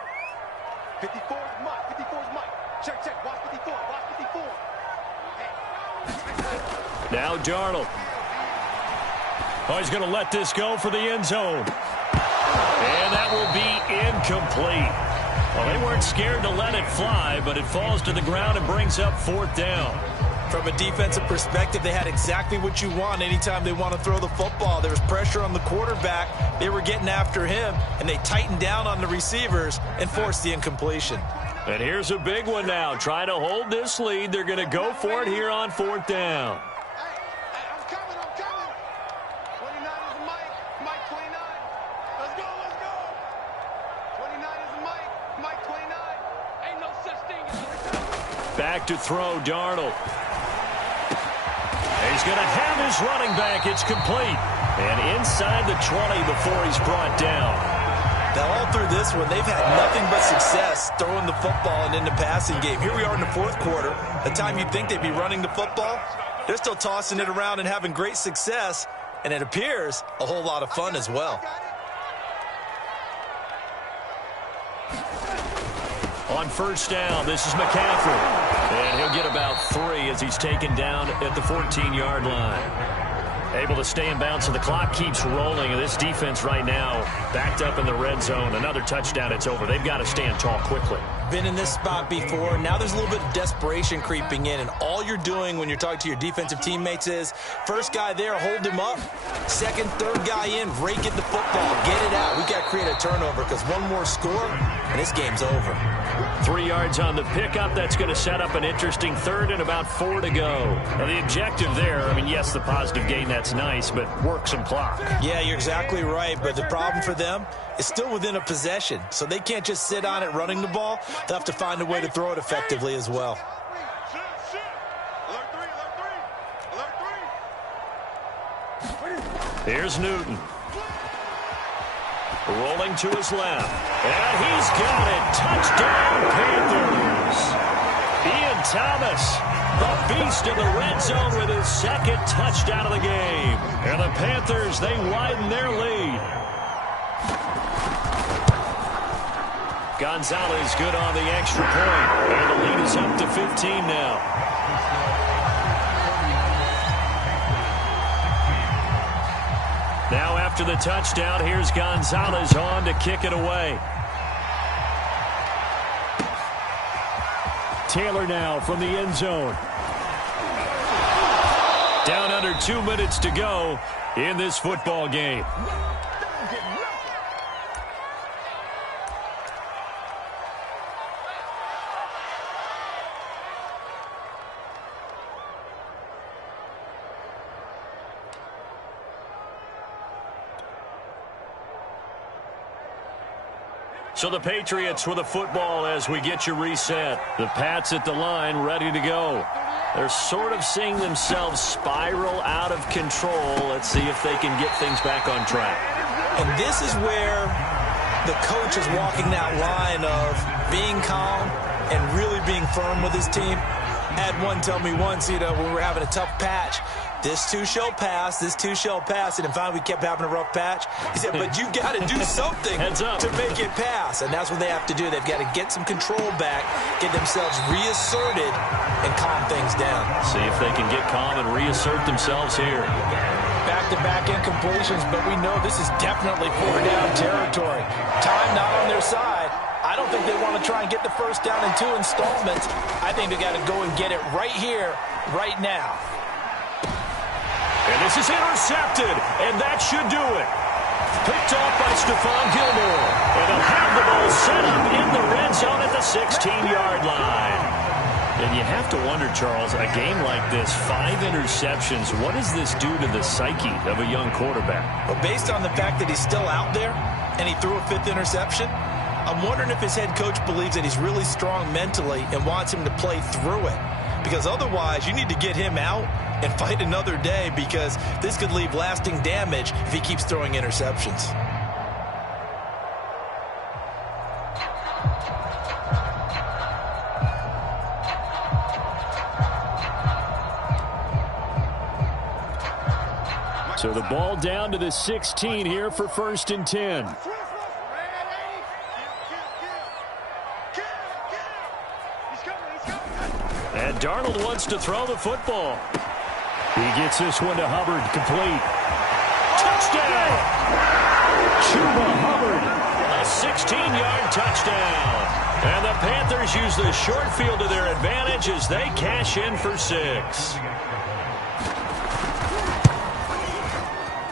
54 is Mike. 54 is Mike. Check. Watch 54. Watch 54. Now Darnold. Oh, he's going to let this go for the end zone. And that will be incomplete. Well, they weren't scared to let it fly, but it falls to the ground and brings up 4th down. From a defensive perspective, they had exactly what you want anytime they want to throw the football. There was pressure on the quarterback. They were getting after him, and they tightened down on the receivers and forced the incompletion. And here's a big one now. Trying to hold this lead. They're going to go for it here on 4th down. I'm coming. 29 is Mike. Mike 29. Let's go. 29 is Mike 29. Ain't no such thing as a Back to throw, Darnold. He's going to have his running back. It's complete. And inside the 20 before he's brought down. Now, all through this one, they've had nothing but success throwing the football and in the passing game. Here we are in the 4th quarter. The time you'd think they'd be running the football, they're still tossing it around and having great success. And it appears a whole lot of fun as well. On 1st down, this is McCaffrey. And he'll get about 3 as he's taken down at the 14-yard line. Able to stay in bounds, so the clock keeps rolling. And this defense right now backed up in the red zone. Another touchdown, it's over. They've got to stand tall quickly. Been in this spot before. Now there's a little bit of desperation creeping in. And all you're doing when you're talking to your defensive teammates is, first guy there, hold him up. 2nd, 3rd guy in, rake at the football. Get it out. We got to create a turnover because one more score, and this game's over. 3 yards on the pickup. That's going to set up an interesting 3rd and about 4 to go. Now, the objective there, I mean, yes, the positive gain, that's nice, but work some clock. Yeah, you're exactly right, but the problem for them is still within a possession, so they can't just sit on it running the ball. They'll have to find a way to throw it effectively as well. Here's Newton. Rolling to his left. And he's got it. Touchdown, Panthers. Ian Thomas, the beast in the red zone with his 2nd touchdown of the game. And the Panthers, they widen their lead. Gonzalez good on the extra point. And the lead is up to 15 now. Now after the touchdown, here's Gonzalez on to kick it away. Taylor now from the end zone. Down under 2 minutes to go in this football game. So the Patriots with the football as we get you reset. The Pats at the line ready to go. They're sort of seeing themselves spiral out of control. Let's see if they can get things back on track. And this is where the coach is walking that line of being calm and really being firm with his team. I had one tell me once, when we were having a tough patch, this too shall pass, this too shall pass. And finally we kept having a rough patch. He said, but you got to do something to make it pass. And that's what they have to do. They've got to get some control back, get themselves reasserted, and calm things down. See if they can get calm and reassert themselves here. Back-to-back incompletions, but we know this is definitely 4-down territory. Time not on their side. I don't think they want to try and get the first down in 2 installments. I think they got to go and get it right here, right now. And this is intercepted, and that should do it. Picked off by Stephon Gilmore. And they'll have the ball set up in the red zone at the 16-yard line. And you have to wonder, Charles, a game like this, 5 interceptions, what does this do to the psyche of a young quarterback? Well, based on the fact that he's still out there and he threw a 5th interception, I'm wondering if his head coach believes that he's really strong mentally and wants him to play through it. Because otherwise, you need to get him out and fight another day, because this could leave lasting damage if he keeps throwing interceptions. So the ball down to the 16 here for 1st and 10. And Darnold wants to throw the football. He gets this one to Hubbard, complete. Touchdown! Chuba Hubbard. A 16-yard touchdown. And the Panthers use the short field to their advantage as they cash in for 6.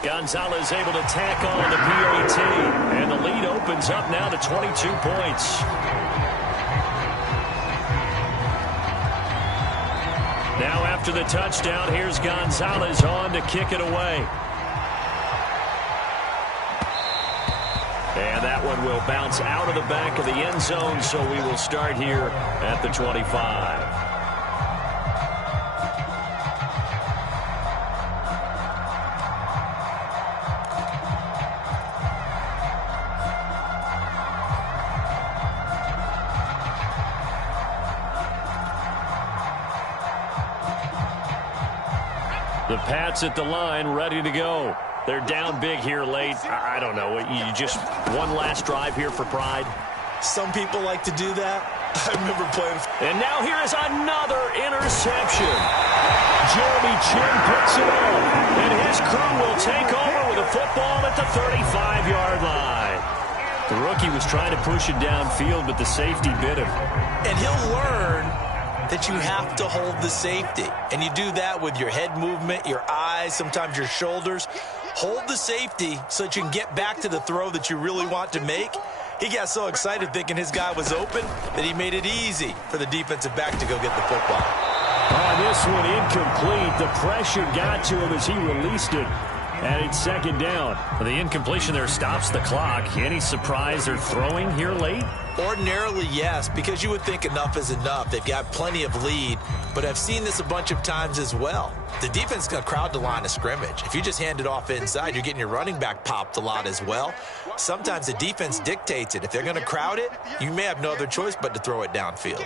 Gonzalez able to tack on the PAT. And the lead opens up now to 22 points. Now after the touchdown, here's Gonzalez on to kick it away. And that one will bounce out of the back of the end zone, so we will start here at the 25. The Pats at the line, ready to go. They're down big here late. I don't know. You just one last drive here for pride. Some people like to do that. I remember playing. And now here is another interception. Jeremy Chin picks it up. And his crew will take over with a football at the 35-yard line. The rookie was trying to push it downfield, but the safety bit him. And he'll learn that you have to hold the safety. And you do that with your head movement, your eyes, sometimes your shoulders. Hold the safety so that you can get back to the throw that you really want to make. He got so excited thinking his guy was open that he made it easy for the defensive back to go get the football. On this one, incomplete. The pressure got to him as he released it. And it's 2nd down. The incompletion there stops the clock. Any surprise they're throwing here late? Ordinarily, yes, because you would think enough is enough. They've got plenty of lead, but I've seen this a bunch of times as well. The defense is going to crowd the line of scrimmage. If you just hand it off inside, you're getting your running back popped a lot as well. Sometimes the defense dictates it. If they're going to crowd it, you may have no other choice but to throw it downfield.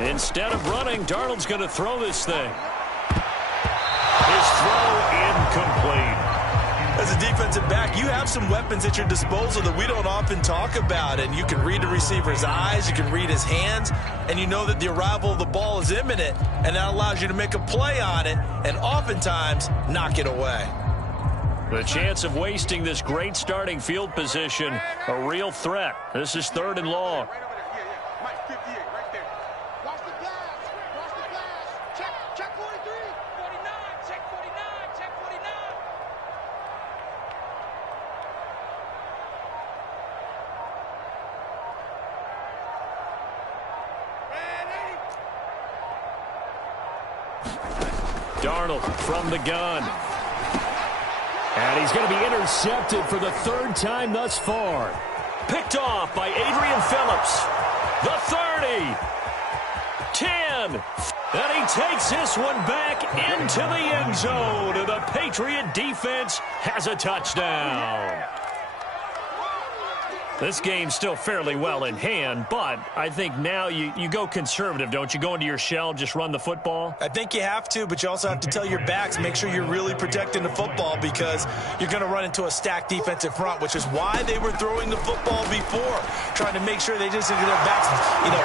Instead of running, Darnold's going to throw this thing. His throw incomplete. As a defensive back, you have some weapons at your disposal that we don't often talk about. And you can read the receiver's eyes, you can read his hands, and you know that the arrival of the ball is imminent, and that allows you to make a play on it and oftentimes knock it away. The chance of wasting this great starting field position, a real threat. This is 3rd and long. Darnold from the gun. And he's going to be intercepted for the 3rd time thus far. Picked off by Adrian Phillips. the 30, 10, and he takes this one back into the end zone, and the Patriot defense has a touchdown. This game's still fairly well in hand, but I think now you go conservative, don't you? Go into your shell, just run the football? I think you have to, but you also have to tell your backs, make sure you're really protecting the football because you're going to run into a stacked defensive front, which is why they were throwing the football before, trying to make sure they just get their backs,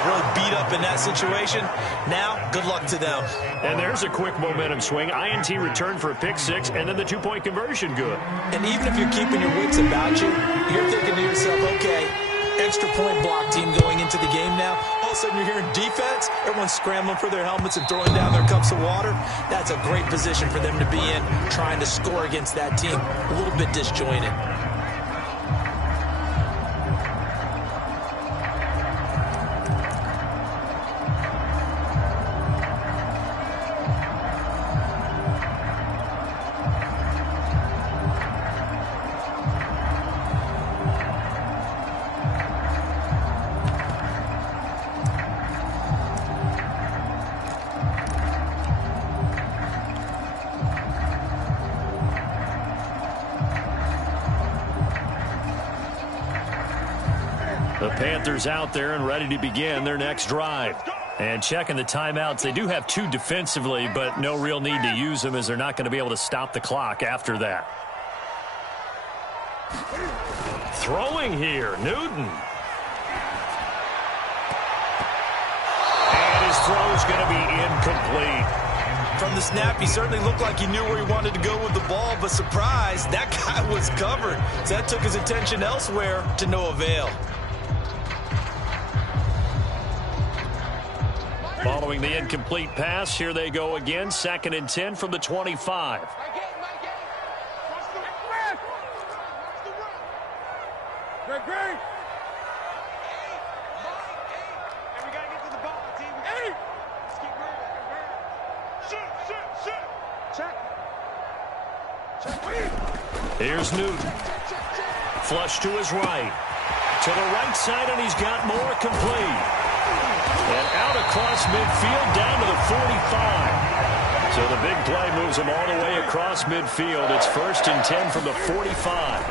really beat up in that situation. Now, good luck to them. And there's a quick momentum swing. INT return for a pick six, and then the two-point conversion good. And even if you're keeping your wits about you, you're thinking to yourself, okay, extra point block team going into the game now. All of a sudden you're hearing defense. Everyone's scrambling for their helmets and throwing down their cups of water. That's a great position for them to be in, trying to score against that team. A little bit disjointed. The Panthers out there and ready to begin their next drive. And checking the timeouts, they do have two defensively, but no real need to use them as they're not going to be able to stop the clock after that. Throwing here, Newton. And his throw is going to be incomplete. From the snap, he certainly looked like he knew where he wanted to go with the ball, but surprise, that guy was covered. So that took his attention elsewhere to no avail. Following the incomplete pass, here they go again. 2nd and 10 from the 25. Here's Newton. Flush to his right. To the right side, and he's got more complete. And out across midfield, down to the 45. So the big play moves him all the way across midfield. It's 1st and 10 from the 45.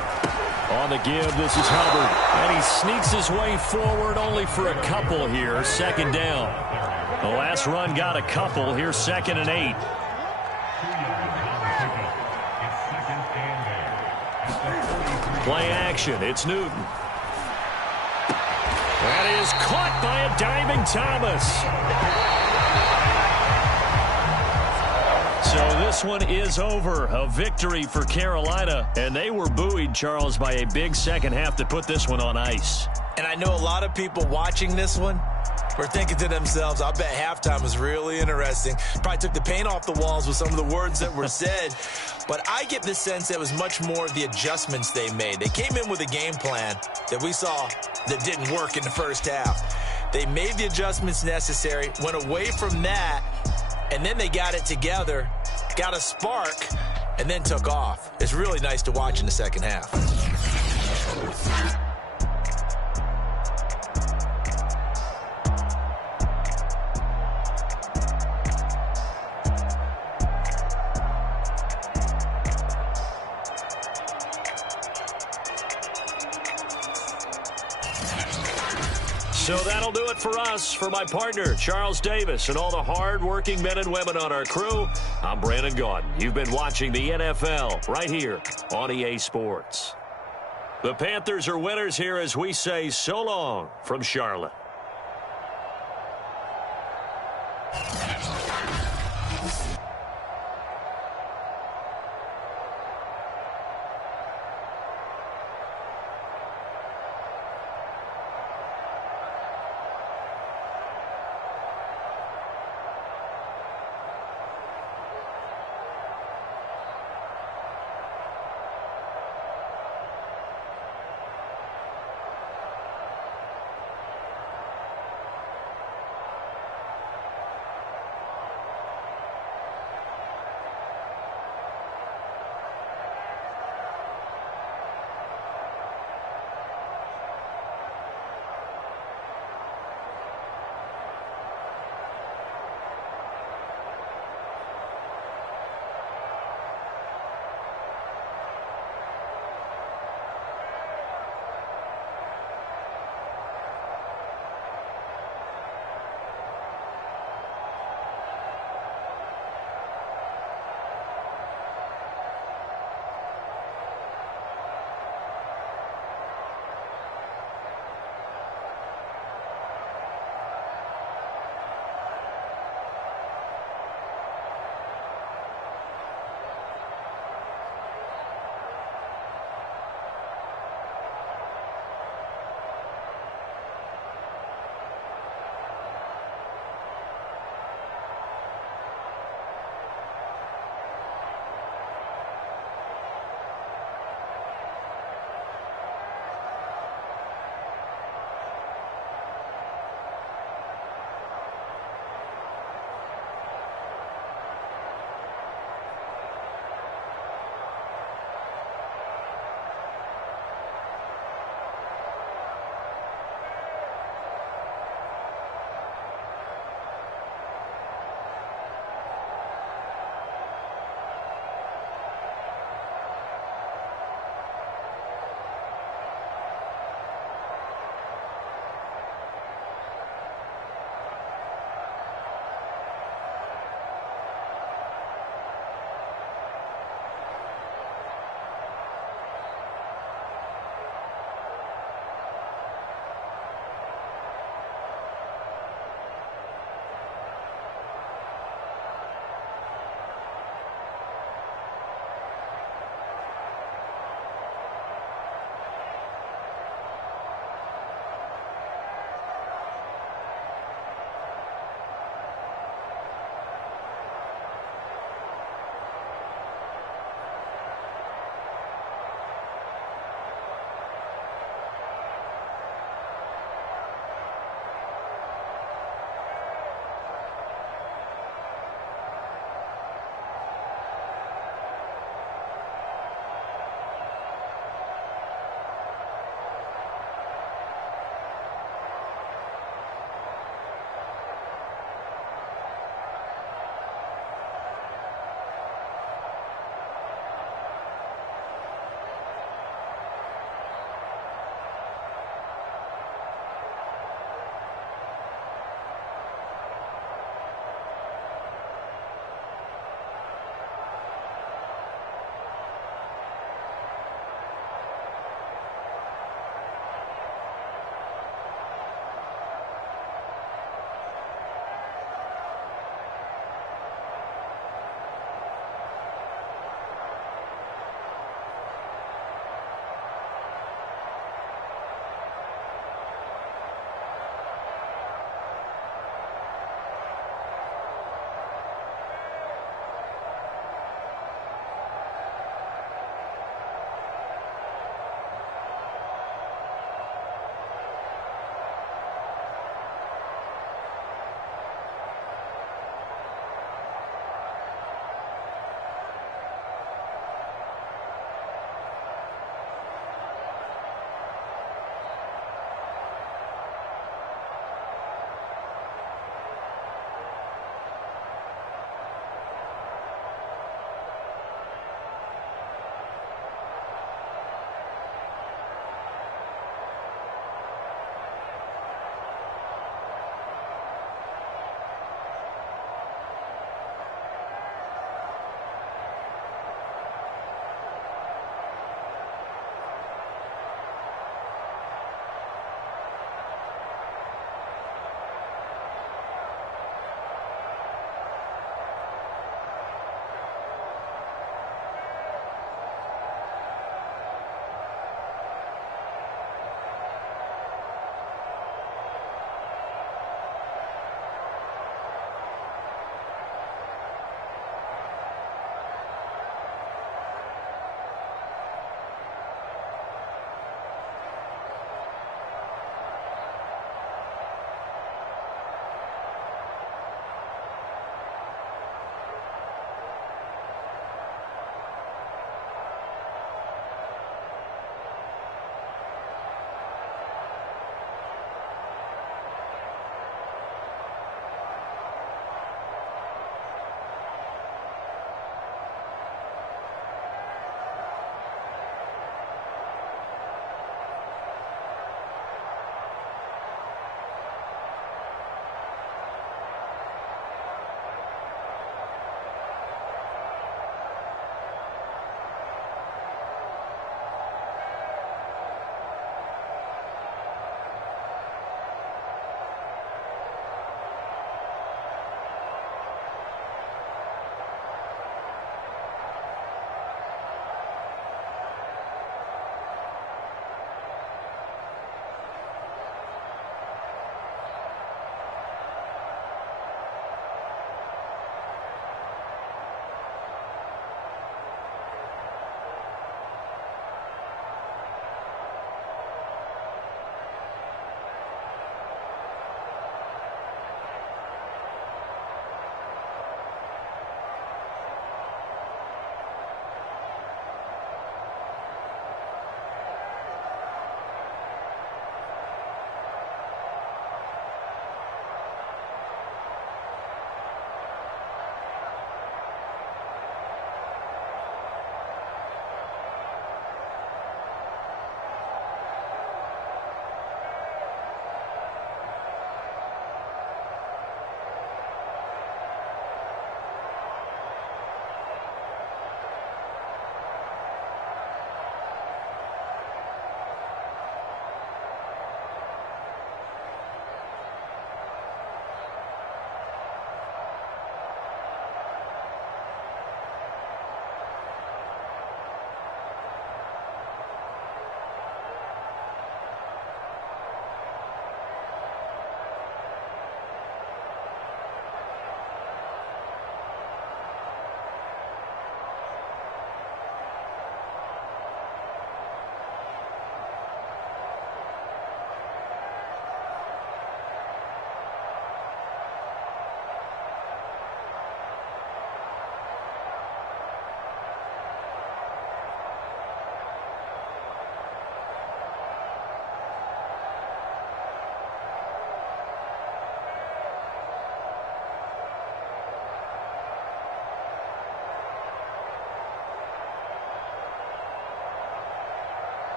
On the give, this is Hubbard. And he sneaks his way forward only for a couple here. 2nd down. The last run got a couple. Here's 2nd and 8. Play action. It's Newton. That is caught by a diving Thomas. So this one is over. A victory for Carolina. And they were buoyed, Charles, by a big second half to put this one on ice. And I know a lot of people watching this one were thinking to themselves, I bet halftime was really interesting. Probably took the paint off the walls with some of the words that were said. But I get the sense that it was much more of the adjustments they made. They came in with a game plan that we saw that didn't work in the first half. They made the adjustments necessary, went away from that, and then they got it together, got a spark, and then took off. It's really nice to watch in the second half. So that'll do it for us. For my partner, Charles Davis, and all the hard-working men and women on our crew, I'm Brandon Gaudin. You've been watching the NFL right here on EA Sports. The Panthers are winners here as we say so long from Charlotte.